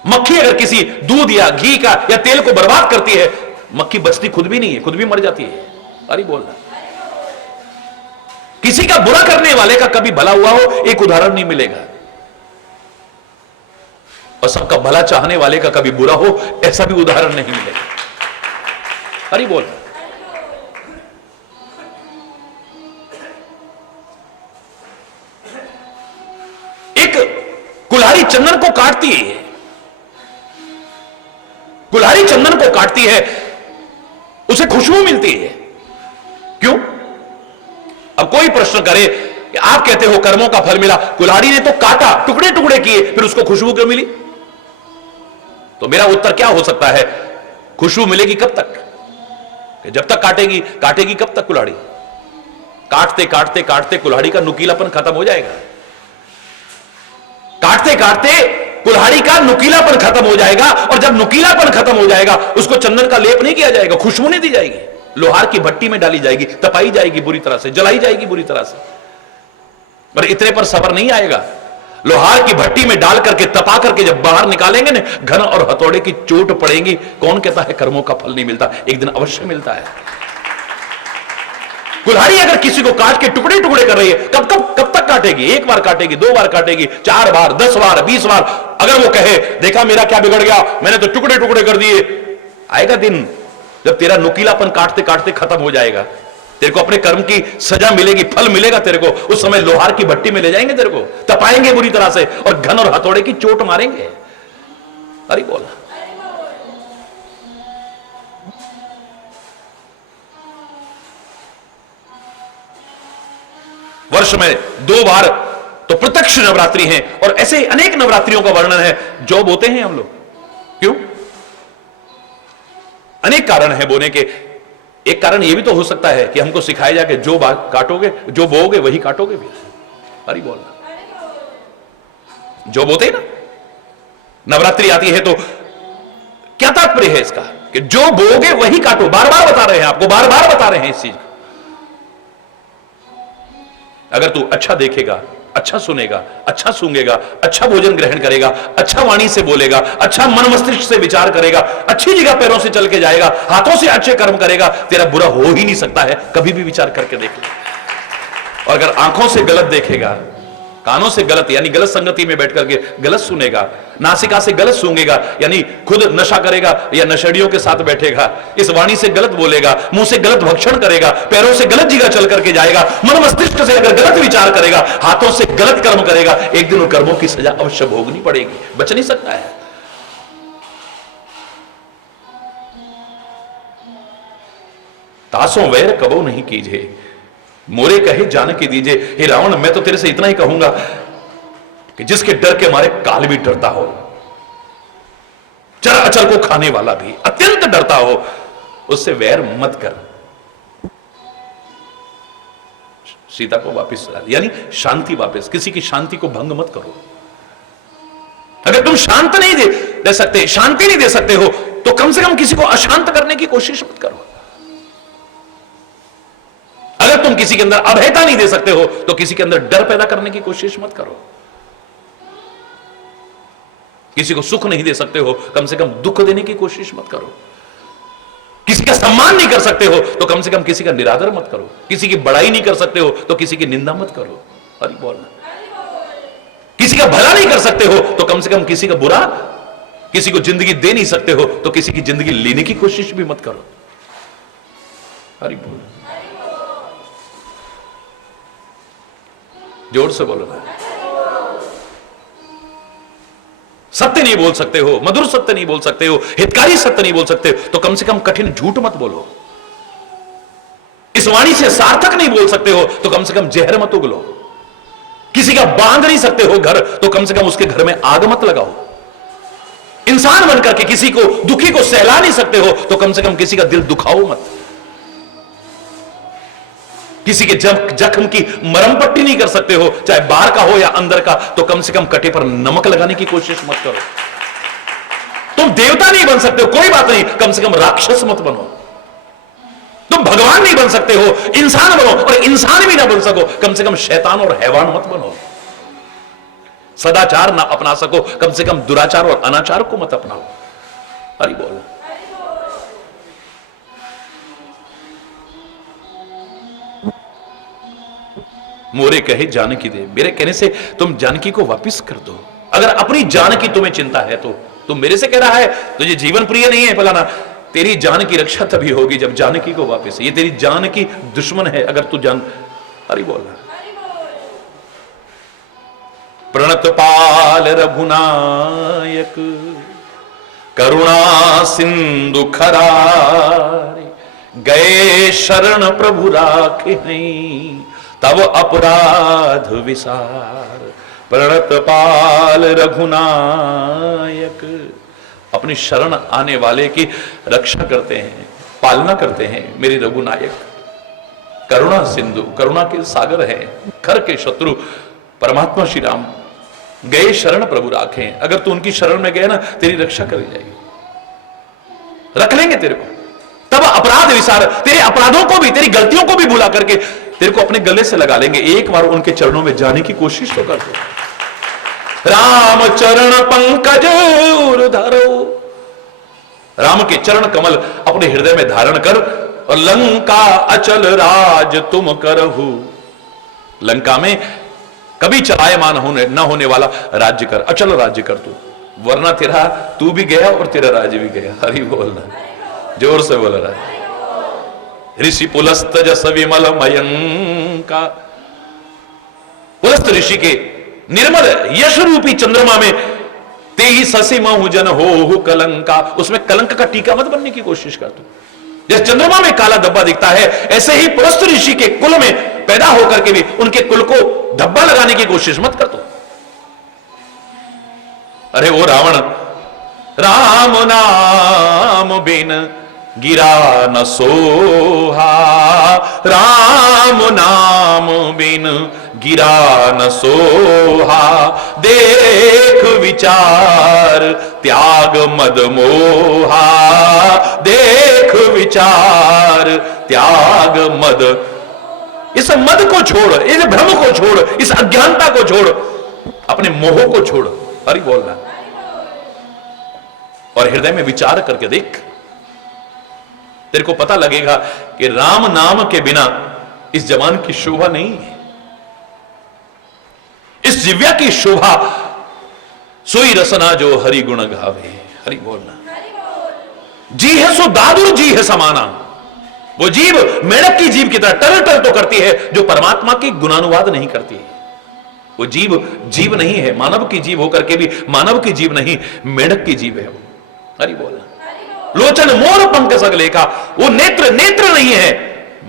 मक्खी अगर किसी दूध या घी का या तेल को बर्बाद करती है, मक्खी बचती खुद भी नहीं है, खुद भी मर जाती है। अरे बोलना, किसी का बुरा करने वाले का कभी भला हुआ हो एक उदाहरण नहीं मिलेगा, और सबका भला चाहने वाले का कभी बुरा हो ऐसा भी उदाहरण नहीं मिलेगा। अरे बोल, एक कुल्हाड़ी चंदन को काटती है, कुल्हाड़ी चंदन को काटती है, उसे खुशबू मिलती है। क्यों? अब कोई प्रश्न करे कि आप कहते हो कर्मों का फल मिला, कुल्हाड़ी ने तो काटा, टुकड़े टुकड़े किए, फिर उसको खुशबू क्यों मिली? तो मेरा उत्तर क्या हो सकता है, खुशबू मिलेगी कब तक, कि जब तक काटेगी। काटेगी कब तक कुल्हाड़ी? काटते काटते काटते कुल्हाड़ी का नुकीलापन खत्म हो जाएगा। काटते काटते कुल्हाड़ी का नुकीलापन खत्म हो जाएगा, और जब नुकीलापन खत्म हो जाएगा उसको चंदन का लेप नहीं किया जाएगा, खुशबू नहीं दी जाएगी, लोहार की भट्टी में डाली जाएगी, तपाई जाएगी बुरी तरह से, जलाई जाएगी बुरी तरह से। पर इतने पर सबर नहीं आएगा। लोहार की भट्टी में डाल करके तपा करके जब बाहर निकालेंगे ना, घन और हथौड़े की चोट पड़ेगी। कौन कहता है कर्मों का फल नहीं मिलता? एक दिन अवश्य मिलता है। कुल्हाड़ी अगर किसी को काट के टुकड़े टुकड़े कर रही है, कब तक काटेगी? 1 बार काटेगी, 2 बार काटेगी, 4 बार, 10 बार, 20 बार। अगर वो कहे देखा मेरा क्या बिगड़ गया, मैंने तो टुकड़े टुकड़े कर दिए, आएगा दिन जब तेरा नुकीलापन काटते काटते खत्म हो जाएगा। तेरे को अपने कर्म की सजा मिलेगी, फल मिलेगा तेरे को। उस समय लोहार की भट्टी में ले जाएंगे तेरे को, तपाएंगे बुरी तरह से और घन और हथौड़े की चोट मारेंगे। अरे बोला वर्ष में 2 बार तो प्रत्यक्ष नवरात्रि है, और ऐसे ही अनेक नवरात्रियों का वर्णन है। जॉब होते हैं हम लोग, क्यों? अनेक कारण है बोने के। एक कारण यह भी तो हो सकता है कि हमको सिखाया जाए कि जो काटोगे, जो बोओगे वही काटोगे भी। अरे बोलना जो बोते हैं ना, नवरात्रि आती है तो क्या तात्पर्य है इसका कि जो बोओगे वही काटो। बार बार बता रहे हैं आपको, बार बार बता रहे हैं इस चीज को। अगर तू अच्छा देखेगा, अच्छा सुनेगा, अच्छा सूंघेगा, अच्छा भोजन ग्रहण करेगा, अच्छा वाणी से बोलेगा, अच्छा मन मस्तिष्क से विचार करेगा, अच्छी जगह पैरों से चल के जाएगा, हाथों से अच्छे कर्म करेगा, तेरा बुरा हो ही नहीं सकता है। कभी भी विचार करके देख ले। और अगर आंखों से गलत देखेगा, कानों से गलत यानी गलत संगति में बैठ करके गलत सुनेगा, नासिका से गलत सूंघेगा यानी खुद नशा करेगा या नशेड़ियों के साथ बैठेगा, इस वाणी से गलत बोलेगा, मुंह से गलत भक्षण करेगा, पैरों से गलत जगह चल करके जाएगा, मन मस्तिष्क से अगर गलत विचार करेगा, हाथों से गलत कर्म करेगा, एक दिन उन कर्मों की सजा अवश्य भोगनी पड़ेगी, बच नहीं सकता है। तासों वैर कबो नहीं कीजिए, मोरे कहे जानकी दीजिए। हे रावण, मैं तो तेरे से इतना ही कहूंगा कि जिसके डर के मारे काल भी डरता हो, चर अचल को खाने वाला भी अत्यंत डरता हो, उससे वैर मत कर। सीता को वापस यानी शांति वापस, किसी की शांति को भंग मत करो। अगर तुम शांत नहीं दे सकते, शांति नहीं दे सकते हो, तो कम से कम किसी को अशांत करने की कोशिश मत करो। अगर तुम किसी के अंदर अभयता नहीं दे सकते हो, तो किसी के अंदर डर पैदा करने की कोशिश मत करो। किसी को सुख नहीं दे सकते हो, कम से कम दुख देने की कोशिश मत करो। किसी का सम्मान नहीं कर सकते हो, तो कम से कम किसी का निरादर मत करो। किसी की बड़ाई नहीं कर सकते हो, तो किसी की निंदा मत करो। अरे बोलना, किसी का भला नहीं कर सकते हो, तो कम से कम किसी का बुरा, किसी को जिंदगी दे नहीं सकते हो, तो किसी की जिंदगी लेने की कोशिश भी मत करो। अरे बोल, जोर से बोलो ना। सत्य नहीं बोल सकते हो, मधुर सत्य नहीं बोल सकते हो, हितकारी सत्य नहीं बोल सकते, तो कम से कम कठिन झूठ मत बोलो। इस वाणी से सार्थक नहीं बोल सकते हो, तो कम से कम जहर मत उगलो। किसी का बांध नहीं सकते हो घर, तो कम से कम उसके घर में आग मत लगाओ। इंसान बनकर के किसी को दुखी को सहला नहीं सकते हो, तो कम से कम किसी का दिल दुखाओ मत। किसी के जख्म की मरहम पट्टी नहीं कर सकते हो, चाहे बाहर का हो या अंदर का, तो कम से कम कटे पर नमक लगाने की कोशिश मत करो। तुम देवता नहीं बन सकते हो, कोई बात नहीं, कम से कम राक्षस मत बनो। तुम भगवान नहीं बन सकते हो, इंसान बनो, और इंसान भी ना बन सको, कम से कम शैतान और हैवान मत बनो। सदाचार ना अपना सको, कम से कम दुराचार और अनाचार को मत अपनाओ। हरि बोल। मोरे कहे जानकी दे, मेरे कहने से तुम जानकी को वापिस कर दो। अगर अपनी जान की तुम्हें चिंता है, तो तुम मेरे से कह रहा है तुझे जीवन प्रिय नहीं है फलाना, तेरी जान की रक्षा तभी होगी जब जानकी को वापिस। ये तेरी जान की दुश्मन है अगर तू जान। हरि बोल। प्रणतपाल रघुनायक करुणा सिंधु खरारे, गए शरण प्रभु राखे हैं तब अपराध विसार। प्रणतपाल रघुनायक, अपनी शरण आने वाले की रक्षा करते हैं, पालना करते हैं मेरे रघुनायक। करुणा सिंधु, करुणा के सागर हैं, खर के शत्रु परमात्मा श्री राम। गए शरण प्रभु राखे, अगर तू उनकी शरण में गए ना, तेरी रक्षा करी जाएगी, रख लेंगे तेरे को। तब अपराध विसार, तेरे अपराधों को भी, तेरी गलतियों को भी भुला करके तेरे को अपने गले से लगा लेंगे। एक बार उनके चरणों में जाने की कोशिश तो कर दो। राम चरण पंकज उर धरो, राम के चरण कमल अपने हृदय में धारण कर, और लंका अचल राज तुम करहु, लंका में कभी चलायमान न होने वाला राज्य कर, अचल राज्य कर तू, वरना तेरा तू भी गया और तेरा राज्य भी गया। हरि बोलना, जोर से बोल रहा है। ऋषि पुलस्त जस विमल मयंका, पुलस्त ऋषि के निर्मल यश रूपी चंद्रमा में ते ही ससी महु जन हो कलंका, उसमें कलंक का टीका मत बनने की कोशिश कर तू। जैसे चंद्रमा में काला धब्बा दिखता है, ऐसे ही पुलस्त ऋषि के कुल में पैदा होकर के भी उनके कुल को धब्बा लगाने की कोशिश मत कर तू। अरे वो रावण, राम नाम बिन गिरा न सोहा, राम नाम बिन गिरा न सोहा, देख विचार त्याग मद मोहा, देख विचार त्याग मद। इस मद को छोड़, इस भ्रम को छोड़, इस अज्ञानता को छोड़, अपने मोह को छोड़। हरि बोलना और हृदय में विचार करके देख, तेरे को पता लगेगा कि राम नाम के बिना इस जवान की शोभा नहीं है। इस दिव्या की शोभा सोई रसना जो हरि गुण गावे। हरि बोलना। जी है सो दादुर जी है समाना, वो जीव मेढक की जीव की तरह टल टल तो करती है जो परमात्मा की गुणानुवाद नहीं करती है। वो जीव जीव नहीं है, मानव की जीव होकर के भी मानव की जीव नहीं, मेढक की जीव है वो। हरि बोलना। लोचन मोर पंख सगले का, वो नेत्र नेत्र नहीं है,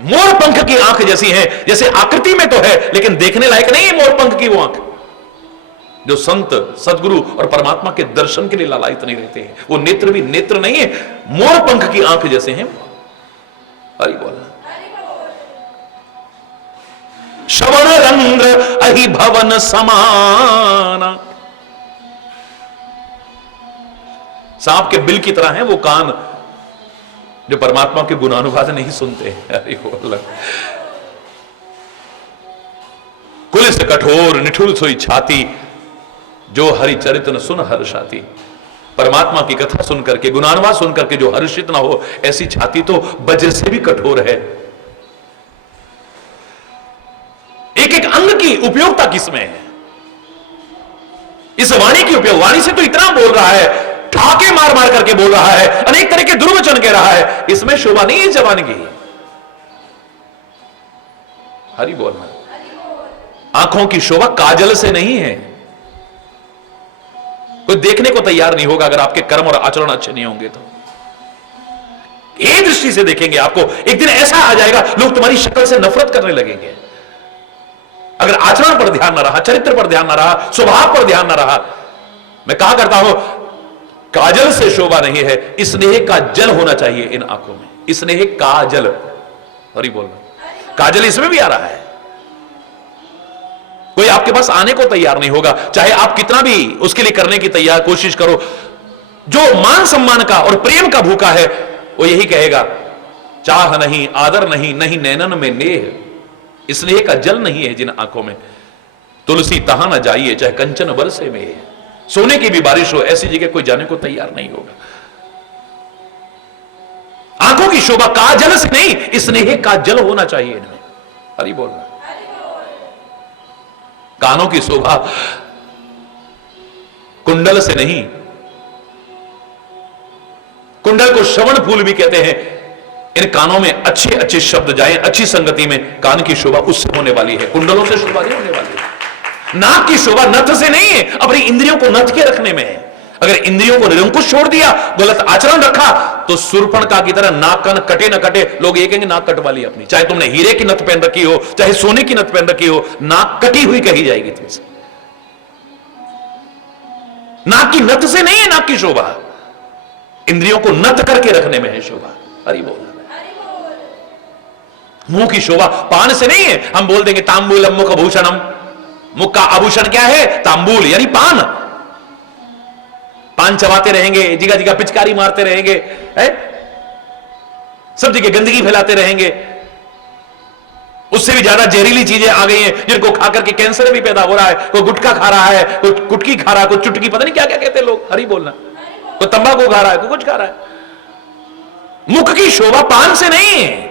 मोर पंख की आंख जैसी है, जैसे आकृति में तो है लेकिन देखने लायक नहीं है मोर पंख की वो आंख। जो संत सदगुरु और परमात्मा के दर्शन के लिए लालायित नहीं रहते हैं, वो नेत्र भी नेत्र नहीं है, मोर पंख की आंख जैसे हैं। हरि बोलना। श्रवण रंध्र अहि भवन समाना, सांप के बिल की तरह है वो कान जो परमात्मा के गुणानुवाद नहीं सुनते हैं। हरि बोल। कुलिस कठोर निठुर सोई छाती, जो हरि चरित न सुन हर्षाती। परमात्मा की कथा सुन करके, गुणानुवाद सुन करके जो हर्षित ना हो, ऐसी छाती तो वज्र से भी कठोर है। एक एक अंग की उपयोगिता किसमें है? इस वाणी की उपयोग, वाणी से तो इतना बोल रहा है, ठाके मार मार करके बोल रहा है, अनेक तरह के दुर्वचन कह रहा है, इसमें शोभा नहीं है जवान की। हरि बोलना। आंखों की शोभा काजल से नहीं है। कोई देखने को तैयार नहीं होगा अगर आपके कर्म और आचरण अच्छे नहीं होंगे तो। एक दृष्टि से देखेंगे आपको, एक दिन ऐसा आ जाएगा लोग तुम्हारी शक्ल से नफरत करने लगेंगे। अगर आचरण पर ध्यान ना रहा, चरित्र पर ध्यान ना रहा, स्वभाव पर ध्यान ना रहा। मैं कहा करता हूं, काजल से शोभा नहीं है, स्नेह का जल होना चाहिए इन आंखों में। स्नेह का जल। हरि बोलना। काजल इसमें भी आ रहा है। कोई आपके पास आने को तैयार नहीं होगा, चाहे आप कितना भी उसके लिए करने की तैयार कोशिश करो। जो मान सम्मान का और प्रेम का भूखा है वो यही कहेगा, चाह नहीं, आदर नहीं, नहीं नैनन में नेह। स्नेह का जल नहीं है जिन आंखों में। तुलसी तहां न जाइए चाहे कंचन बरसे में। सोने की भी बारिश हो, ऐसी जगह कोई जाने को तैयार नहीं होगा। आंखों की शोभा काजल से नहीं, स्नेह का जल होना चाहिए इनमें। हरि बोलना। कानों की शोभा कुंडल से नहीं, कुंडल को श्रवण फूल भी कहते हैं। इन कानों में अच्छे अच्छे शब्द जाएं, अच्छी संगति में कान की शोभा उससे होने वाली है, कुंडलों से शोभा नहीं होने वाली है। नाक की शोभा नथ से नहीं है, अपनी इंद्रियों को नथ के रखने में है। अगर इंद्रियों को निरंकुश छोड़ दिया, गलत आचरण रखा, तो सुरपणखा की तरह नाक कान कटे न कटे, लोग ये कहेंगे नाक कटवा ली अपनी। चाहे तुमने हीरे की नथ पहन रखी हो, चाहे सोने की नथ पहन रखी हो, नाक कटी हुई कही जाएगी तुमसे। नाक की नथ से नहीं है नाक की शोभा, इंद्रियों को नथ करके रखने में है शोभा। हरि बोल। मुंह की शोभा पान से नहीं है। हम बोल देंगे तांबूलम मुख भूषणम, मुख का आभूषण क्या है? तांबूल यानी पान। पान चबाते रहेंगे, जिगा जिगा पिचकारी मारते रहेंगे, है? सब जगह गंदगी फैलाते रहेंगे। उससे भी ज्यादा जहरीली चीजें आ गई हैं जिनको खाकर के कैंसर भी पैदा हो रहा है। कोई गुटखा खा रहा है, कोई कुटकी खा रहा है, कोई चुटकी, पता नहीं क्या क्या कहते हैं लोग। हरि बोलना। कोई तंबाकू खा रहा है, कोई कुछ खा रहा है। मुख की शोभा पान से नहीं है।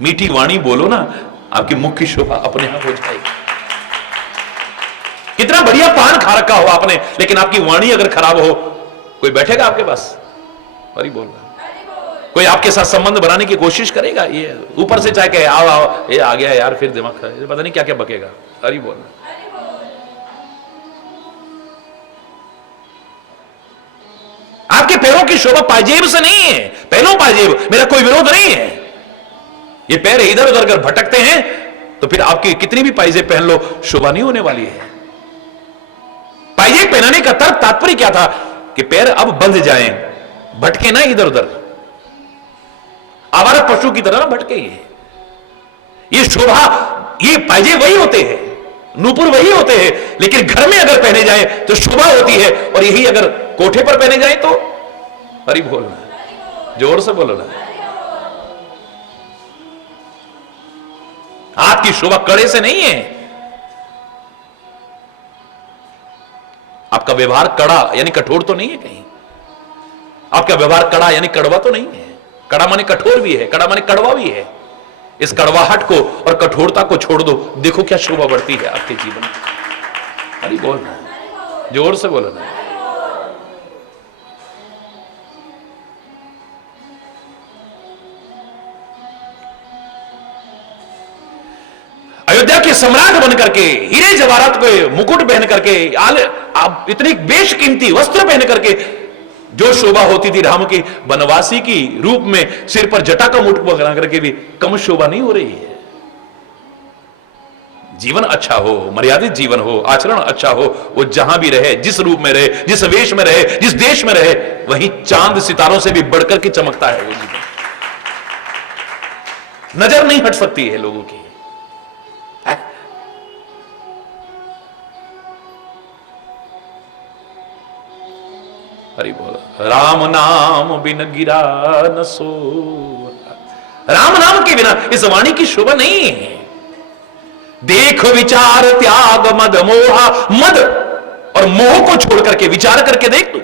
मीठी वाणी बोलो ना, आपकी मुख की शोभा अपने आप हो जाएगी। कितना बढ़िया पान खा रखा हो आपने, लेकिन आपकी वाणी अगर खराब हो, कोई बैठेगा आपके पास? हरि बोल रहा। कोई आपके साथ संबंध बनाने की कोशिश करेगा, ये ऊपर से चाहे कहे आओ आओ, ये आ गया यार, फिर दिमाग खराब, पता नहीं क्या क्या बकेगा। हरि बोल रहा। आपके पैरों की शोभा पाजेब से नहीं है, पैरों पाजेब, मेरा कोई विरोध नहीं है। ये पैर इधर उधर अगर भटकते हैं तो फिर आपकी कितनी भी पाजेब पहन लो, शोभा नहीं होने वाली है। पाजेब पहनाने का तर्क तात्पर्य क्या था कि पैर अब बंध जाएं, भटके ना इधर उधर, आवारा पशु की तरह ना भटके। ये शोभा, ये पाजेब वही होते हैं, नूपुर वही होते हैं, लेकिन घर में अगर पहने जाए तो शोभा होती है, और यही अगर कोठे पर पहने जाए तो हरि बोलना, जोर से बोलो ना। हाथ की शोभा कड़े से नहीं है। आपका व्यवहार कड़ा यानी कठोर तो नहीं है कहीं, आपका व्यवहार कड़ा यानी कड़वा तो नहीं है। कड़ा माने कठोर भी है, कड़ा माने कड़वा भी है। इस कड़वाहट को और कठोरता को छोड़ दो, देखो क्या शोभा बढ़ती है आपके जीवन में। हरि बोलना, जोर से बोलना। अयोध्या के सम्राट बन करके, हीरे जवाहरात के मुकुट पहन करके, आप इतनी बेशकीमती वस्त्र पहन करके जो शोभा होती थी राम की, वनवासी की रूप में सिर पर जटा का मुकुट बना करके भी कम शोभा नहीं हो रही है। जीवन अच्छा हो, मर्यादित जीवन हो, आचरण अच्छा हो, वो जहां भी रहे, जिस रूप में रहे, जिस वेश में रहे, जिस देश में रहे, वहीं चांद सितारों से भी बढ़कर के चमकता है वो जीवन। नजर नहीं हट सकती है लोगों की। हरि बोल। राम नाम बिन गिरा न सो, राम नाम के बिना इस वाणी की शोभा नहीं है। देख विचार त्याग मद मोहा, मद और मोह को छोड़ करके विचार करके देख तू।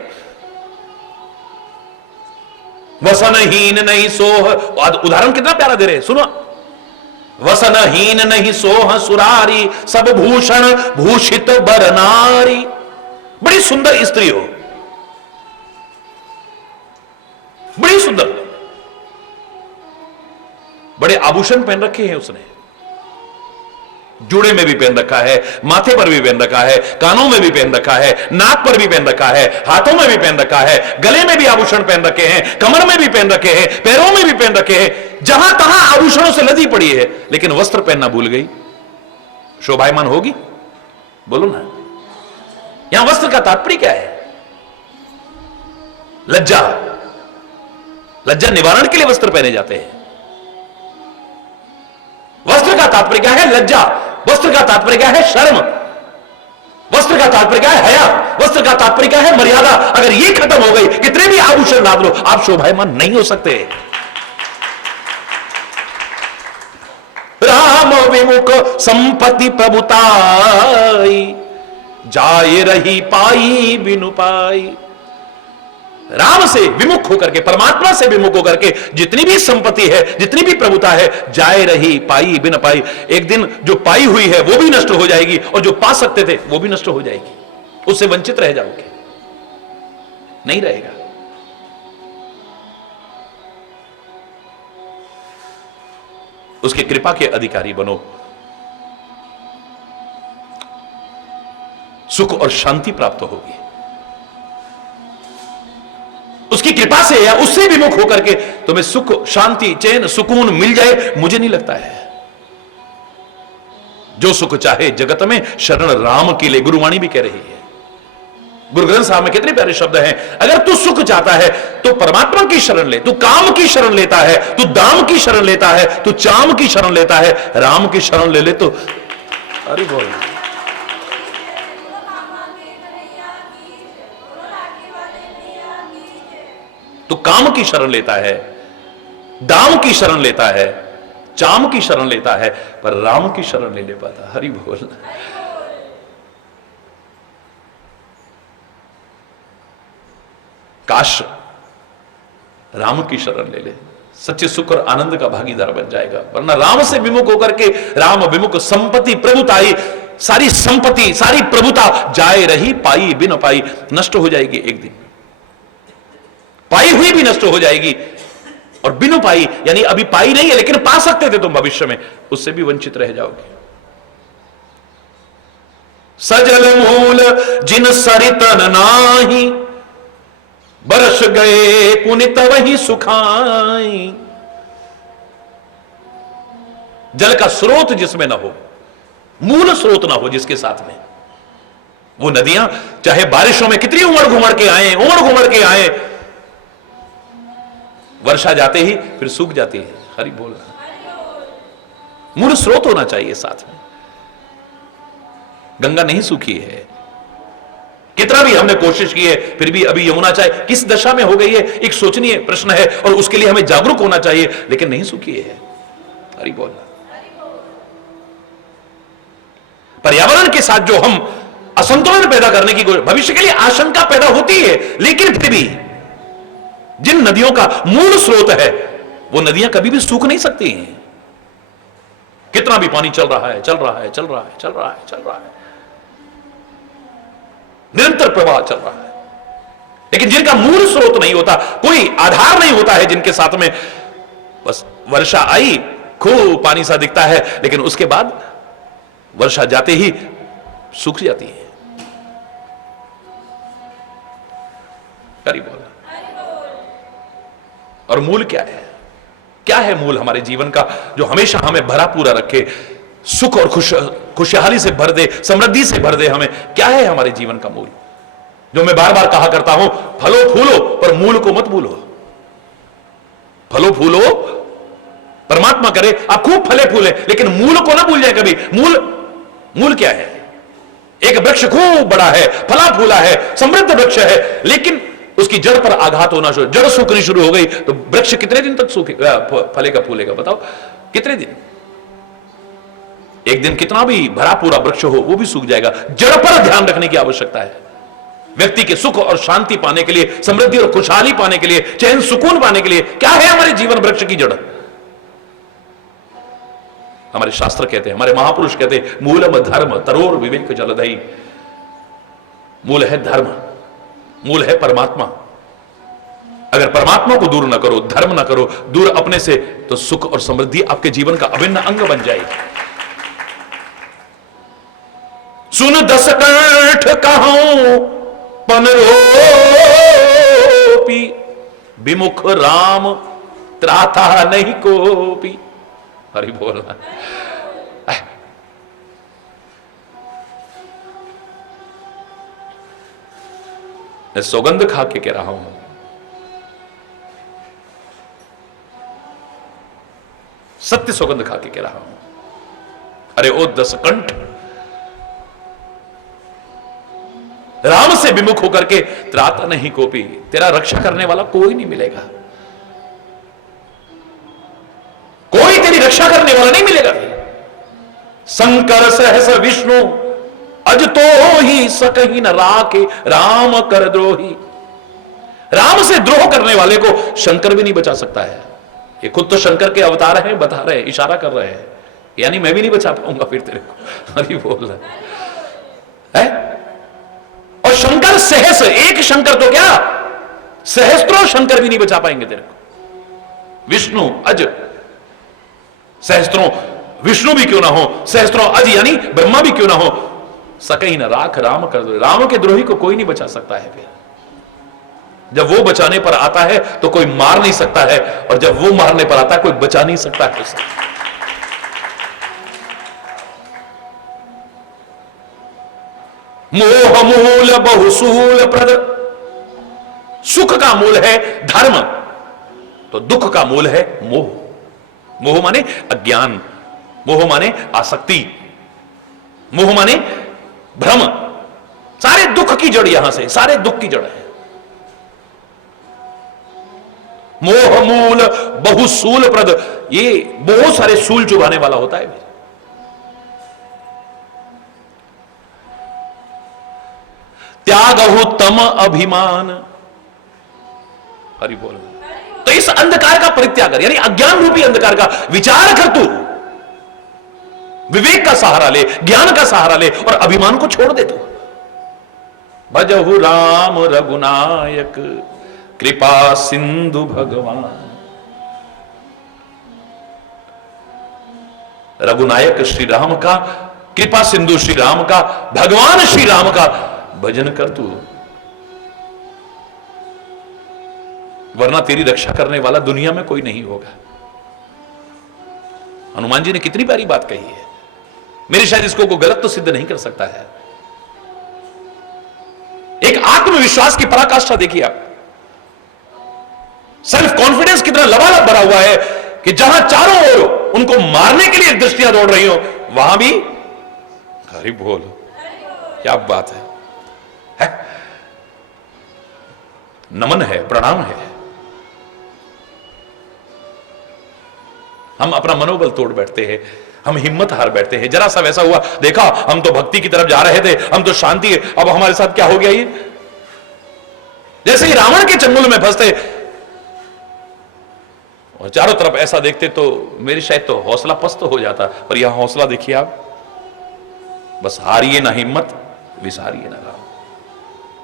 वसनहीन नहीं सोह, उदाहरण कितना प्यारा दे रहे, सुनो। वसनहीन नहीं सोह सुरारी, सब भूषण भूषित बर नारी। बड़ी सुंदर स्त्री हो, बड़ी सुंदर, बड़े आभूषण पहन रखे हैं उसने, जूड़े में भी पहन रखा है, माथे पर भी पहन रखा है, कानों में भी पहन रखा है, नाक पर भी पहन रखा है, हाथों में भी पहन रखा है, गले में भी आभूषण पहन रखे हैं, कमर में भी पहन रखे हैं, पैरों में भी पहन रखे हैं, जहां तहां आभूषणों से लदी पड़ी है, लेकिन वस्त्र पहनना भूल गई। शोभायमान होगी? बोलो ना। यहां वस्त्र का तात्पर्य क्या है? लज्जा, लज्जा निवारण के लिए वस्त्र पहने जाते हैं। वस्त्र का तात्पर्य क्या है? लज्जा। वस्त्र का तात्पर्य क्या है? शर्म। वस्त्र का तात्पर्य क्या है? हया। वस्त्र का तात्पर्य क्या है? मर्यादा। अगर ये खत्म हो गई, कितने भी आभूषण लाद लो, आप शोभायमान नहीं हो सकते। राम विमुख संपत्ति प्रभुताई, जाए रही पाई बिनु पाई। राम से विमुख होकर के, परमात्मा से विमुख होकर के जितनी भी संपत्ति है, जितनी भी प्रभुता है, जाए रही पाई बिन पाई। एक दिन जो पाई हुई है वो भी नष्ट हो जाएगी, और जो पा सकते थे वो भी नष्ट हो जाएगी। उससे वंचित रह जाओगे, नहीं रहेगा। उसकी कृपा के अधिकारी बनो, सुख और शांति प्राप्त होगी। उसकी कृपा से या उससे विमुख होकर के तुम्हें सुख, शांति, चैन, सुकून मिल जाए, मुझे नहीं लगता है। जो सुख चाहे जगत में शरण राम के लिए, गुरुवाणी भी कह रही है। गुरु ग्रंथ साहब में कितने प्यारे शब्द हैं। अगर तू सुख चाहता है तो परमात्मा की शरण ले, तू काम की शरण लेता है, तू दाम की शरण लेता है, तू चाम की शरण लेता है, राम की शरण ले ले तो अरे बोल। तो काम की शरण लेता है, दाम की शरण लेता है, चाम की शरण लेता है, पर राम की शरण नहीं ले पाता। हरि बोल। काश राम की शरण ले ले, सच्चे सुख और आनंद का भागीदार बन जाएगा। वरना राम से विमुख होकर के, राम विमुख संपत्ति प्रभुताई, सारी संपत्ति, सारी प्रभुता जाए रही पाई बिन पाई, नष्ट हो जाएगी एक दिन। पाई हुई भी नष्ट हो जाएगी, और बिनु पाई यानी अभी पाई नहीं है लेकिन पा सकते थे तुम भविष्य में, उससे भी वंचित रह जाओगे। सजल मूल जिन सरितन नाही, बरस गए पुनित वही सुखाई। जल का स्रोत जिसमें ना हो, मूल स्रोत ना हो जिसके साथ में, वो नदियां चाहे बारिशों में कितनी उमड़ घुमड़ के आए, वर्षा जाते ही फिर सूख जाती है। हरि बोल रहा, मूल स्रोत होना चाहिए साथ में। गंगा नहीं सूखी है, कितना भी हमने कोशिश की है, फिर भी अभी यमुना चाहे किस दशा में हो गई है, एक सोचनीय प्रश्न है और उसके लिए हमें जागरूक होना चाहिए, लेकिन नहीं सूखी है। हरि बोल। पर्यावरण के साथ जो हम असंतुलन पैदा करने की कोशिश, भविष्य के लिए आशंका पैदा होती है, लेकिन फिर भी जिन नदियों का मूल स्रोत है, वो नदियां कभी भी सूख नहीं सकती हैं। कितना भी पानी चल रहा है, निरंतर प्रवाह चल रहा है, लेकिन जिनका मूल स्रोत नहीं होता, कोई आधार नहीं होता है, जिनके साथ में बस वर्षा आई, खूब पानी सा दिखता है, लेकिन उसके बाद वर्षा जाते ही सूख जाती है। बोला। और मूल क्या है? क्या है मूल हमारे जीवन का, जो हमेशा हमें भरा पूरा रखे, सुख और खुशहाली से भर दे, समृद्धि से भर दे हमें? क्या है हमारे जीवन का मूल? जो मैं बार बार कहा करता हूं, फलो फूलो पर मूल को मत भूलो। फलो फूलो, परमात्मा करे आप खूब फले फूले, लेकिन मूल को ना भूल जाए कभी। मूल क्या है? एक वृक्ष खूब बड़ा है, फला फूला है, समृद्ध वृक्ष है, लेकिन उसकी जड़ पर आघात होना शुरू, जड़ सूखनी शुरू हो गई, तो वृक्ष कितने दिन तक फलेगा फूलेगा? बताओ कितने दिन? एक दिन कितना भी भरा पूरा वृक्ष हो, वो भी सूख जाएगा। जड़ पर ध्यान रखने की आवश्यकता है। व्यक्ति के सुख और शांति पाने के लिए, समृद्धि और खुशहाली पाने के लिए, चैन सुकून पाने के लिए क्या है हमारे जीवन वृक्ष की जड़? हमारे शास्त्र कहते हैं, हमारे महापुरुष कहते हैं, मूलम धर्म तरोर विवेक जलधई। मूल है धर्म, मूल है परमात्मा। अगर परमात्मा को दूर ना करो, धर्म ना करो दूर अपने से, तो सुख और समृद्धि आपके जीवन का अभिन्न अंग बन जाएगी। सुन दस कंठ कहूं पनरोपी, विमुख राम त्राता नहीं कोपी। हरि बोलना। मैं सौगंध खा के कह रहा हूं, सत्य सौगंध खा के कह रहा हूं। अरे ओ दस कंठ, राम से विमुख होकर के त्राता नहीं कोपी, तेरा रक्षा करने वाला कोई नहीं मिलेगा, कोई तेरी रक्षा करने वाला नहीं मिलेगा। शंकर सहस विष्णु अज तो ही सकही न राखे, राम कर द्रोही। राम से द्रोह करने वाले को शंकर भी नहीं बचा सकता है। ये खुद तो शंकर के अवतार हैं, बता रहे हैं, इशारा कर रहे हैं, यानी मैं भी नहीं बचा पाऊंगा फिर तेरे को। हरि बोल रहा है। और शंकर सहस, एक शंकर तो क्या, सहस्त्रों शंकर भी नहीं बचा पाएंगे तेरे को। विष्णु अज, सहस्त्रों विष्णु भी क्यों ना हो, सहस्त्रों अज यानी ब्रह्मा भी क्यों ना हो, सकही न राख राम कर दो। राम के द्रोही को कोई नहीं बचा सकता है। फिर जब वो बचाने पर आता है तो कोई मार नहीं सकता है, और जब वो मारने पर आता है कोई बचा नहीं सकता है उसे। मोह मूल बहुसूल प्रद, सुख का मूल है धर्म, तो दुख का मूल है मोह। मोह माने अज्ञान, मोह माने आसक्ति, मोह माने भ्रम। सारे दुख की जड़ यहां से, सारे दुख की जड़ है। मोह मूल बहुसूल प्रद, ये बहुत सारे सूल चुभाने वाला होता है। त्यागहु तम अभिमान। हरि बोल। तो इस अंधकार का परित्याग कर, यानी अज्ञान रूपी अंधकार का विचार कर, तू विवेक का सहारा ले, ज्ञान का सहारा ले, और अभिमान को छोड़ दे तू। भजहु राम रघुनायक कृपा सिंधु भगवान। रघुनायक श्री राम का, कृपा सिंधु श्री राम का, भगवान श्री राम का भजन कर तू, वरना तेरी रक्षा करने वाला दुनिया में कोई नहीं होगा। हनुमान जी ने कितनी प्यारी बात कही है, मेरे शायद इसको कोई गलत तो सिद्ध नहीं कर सकता है। एक आत्मविश्वास की पराकाष्ठा देखिए आप, सेल्फ कॉन्फिडेंस कितना लबालब भरा हुआ है कि जहां चारों ओर उनको मारने के लिए दृष्टियां दौड़ रही हो, वहां भी हरि बोल, क्या बात है? नमन है, प्रणाम है। हम अपना मनोबल तोड़ बैठते हैं, हम हिम्मत हार बैठते हैं। जरा सा वैसा हुआ, देखा हम तो भक्ति की तरफ जा रहे थे, हम तो शांति है, अब हमारे साथ क्या हो गया? ये जैसे ही रावण के चंगुल में फंसते और चारों तरफ ऐसा देखते तो मेरी शायद तो हौसला पस्त हो जाता, पर यहां हौसला देखिए आप, बस हारिए ना हिम्मत, विसारिए ना राम।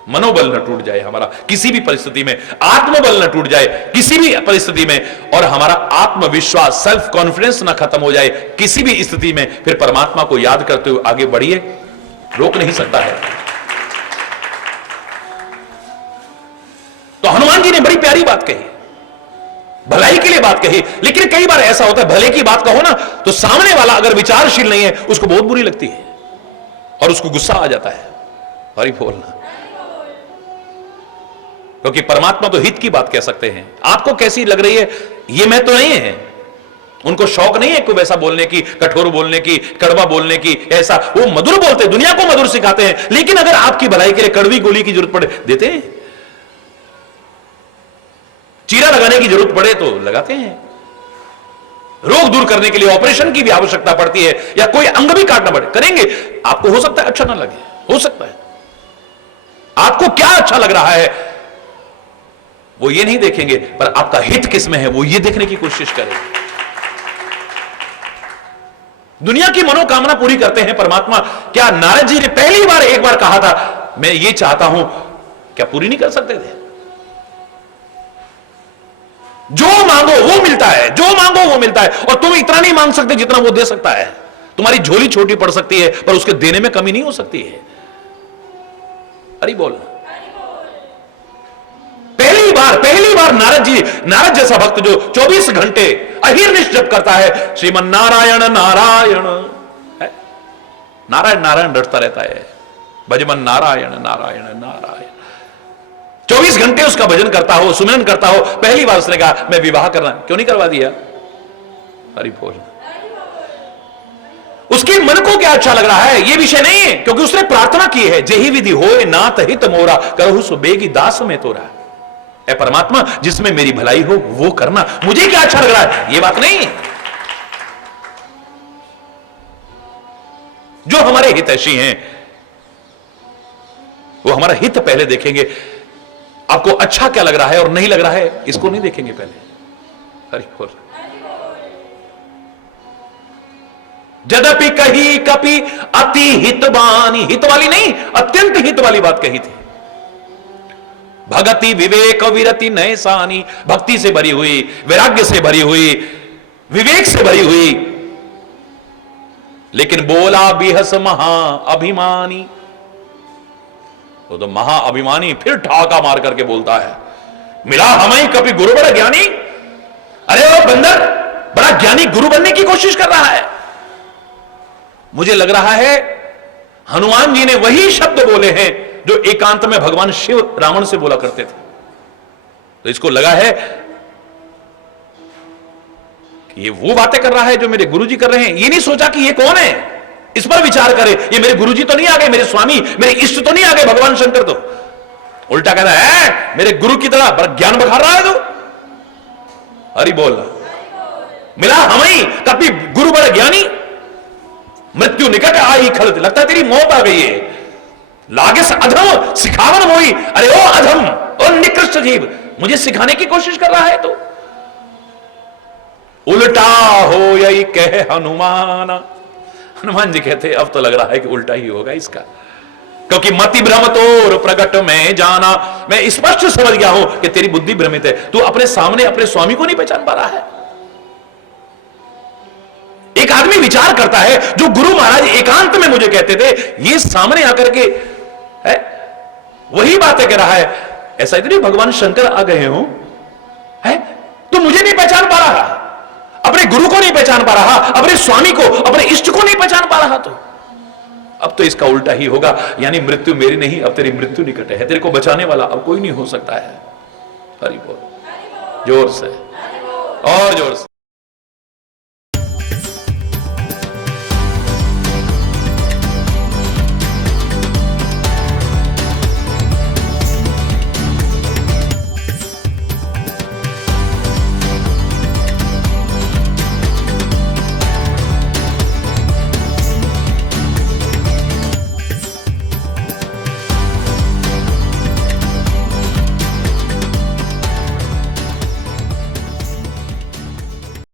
मनोबल न टूट जाए हमारा किसी भी परिस्थिति में, आत्मबल न टूट जाए किसी भी परिस्थिति में, और हमारा आत्मविश्वास, सेल्फ कॉन्फिडेंस न खत्म हो जाए किसी भी स्थिति में। फिर परमात्मा को याद करते हुए आगे बढ़िए, रोक नहीं सकता है। तो हनुमान जी ने बड़ी प्यारी बात कही, भलाई के लिए बात कही। लेकिन कई बार ऐसा होता है, भले की बात कहो ना तो सामने वाला अगर विचारशील नहीं है उसको बहुत बुरी लगती है और उसको गुस्सा आ जाता है। हरि बोलना, क्योंकि परमात्मा तो हित की बात कह सकते हैं। आपको कैसी लग रही है ये मैं तो नहीं है, उनको शौक नहीं है कोई वैसा बोलने की, कठोर बोलने की, कड़वा बोलने की, ऐसा वो मधुर बोलते हैं, दुनिया को मधुर सिखाते हैं। लेकिन अगर आपकी भलाई के लिए कड़वी गोली की जरूरत पड़े देते हैं, चीरा लगाने की जरूरत पड़े तो लगाते हैं, रोग दूर करने के लिए ऑपरेशन की भी आवश्यकता पड़ती है या कोई अंग भी काटना पड़े, करेंगे। आपको हो सकता है अच्छा ना लगे, हो सकता है आपको क्या अच्छा लग रहा है वो ये नहीं देखेंगे, पर आपका हित किसमें है वो ये देखने की कोशिश करें। दुनिया की मनोकामना पूरी करते हैं परमात्मा। क्या नारद जी ने पहली बार एक बार कहा था मैं ये चाहता हूं, क्या पूरी नहीं कर सकते थे? जो मांगो वो मिलता है, जो मांगो वो मिलता है, और तुम इतना नहीं मांग सकते जितना वो दे सकता है। तुम्हारी झोली छोटी पड़ सकती है पर उसके देने में कमी नहीं हो सकती है। अरे बोल, पहली बार नारद जैसा भक्त जो 24 घंटे अहिर्निश जप करता है श्रीमन नारायण नारायण है, नारायण नारायण रटता रहता है, भजमन नारायण नारायण नारायण, 24 घंटे उसका भजन करता हो, सुमिरन करता हो। पहली बार उसने कहा मैं विवाह करना, क्यों नहीं करवा दिया? हरि बोल। उसके मन को क्या अच्छा लग रहा है ये विषय नहीं है, क्योंकि उसने प्रार्थना की है, जेहि विधि होए नाथ हित मोरा, करहु सो बेगी दास में तोरा। ऐ परमात्मा जिसमें मेरी भलाई हो वो करना, मुझे क्या अच्छा लग रहा है ये बात नहीं है। जो हमारे हितैषी हैं वो हमारा हित पहले देखेंगे। आपको अच्छा क्या लग रहा है और नहीं लग रहा है इसको नहीं देखेंगे पहले। हरि बोल। यद्यपि कही कपि अति हितवानी, हित वाली नहीं अत्यंत हित वाली बात कही थी। भगति विवेक विरति नैसानी, भक्ति से भरी हुई, वैराग्य से भरी हुई, विवेक से भरी हुई, लेकिन बोला बिहस महा अभिमानी। वो तो महा अभिमानी फिर ठाका मार करके बोलता है मिला हमें कभी गुरु बड़ा ज्ञानी। अरे वो बंदर बड़ा ज्ञानी गुरु बनने की कोशिश कर रहा है। मुझे लग रहा है हनुमान जी ने वही शब्द बोले हैं जो एकांत में भगवान शिव रावण से बोला करते थे। तो इसको लगा है कि ये वो बातें कर रहा है जो मेरे गुरुजी कर रहे हैं। ये नहीं सोचा कि ये कौन है, इस पर विचार करे। ये मेरे गुरुजी तो नहीं आ गए, मेरे स्वामी मेरे इष्ट तो नहीं आ गए भगवान शंकर। तो उल्टा कह रहा है मेरे गुरु की तरह बड़ा ज्ञान बखा रहा है। तो हरि बोल। मिला हमें कभी गुरु बड़ा ज्ञानी, मृत्यु निकट आई खलत, लगता है तेरी मौत आ गई है। लागे से अधम सिखावन मोई, अरे ओ अधम और निकृष्ट जीव मुझे सिखाने की कोशिश कर रहा है। तो उल्टा हो यही कह हनुमान। हनुमान जी कहते अब तो लग रहा है कि उल्टा ही होगा इसका। क्योंकि मति भ्रम तोर प्रकट में जाना, मैं स्पष्ट समझ गया हूं कि तेरी बुद्धि भ्रमित है, तू अपने सामने अपने स्वामी को नहीं पहचान पा रहा है। एक आदमी विचार करता है, जो गुरु महाराज एकांत में मुझे कहते थे, ये सामने आकर के है वही बातें कह रहा है। ऐसा इतनी भगवान शंकर आ गए हो है, तो मुझे नहीं पहचान पा रहा, अपने गुरु को नहीं पहचान पा रहा, अपने स्वामी को, अपने इष्ट को नहीं पहचान पा रहा, तो अब तो इसका उल्टा ही होगा, यानी मृत्यु मेरी नहीं, अब तेरी मृत्यु निकट है, तेरे को बचाने वाला अब कोई नहीं हो सकता है। हरि बोल, जोर से और जोर से।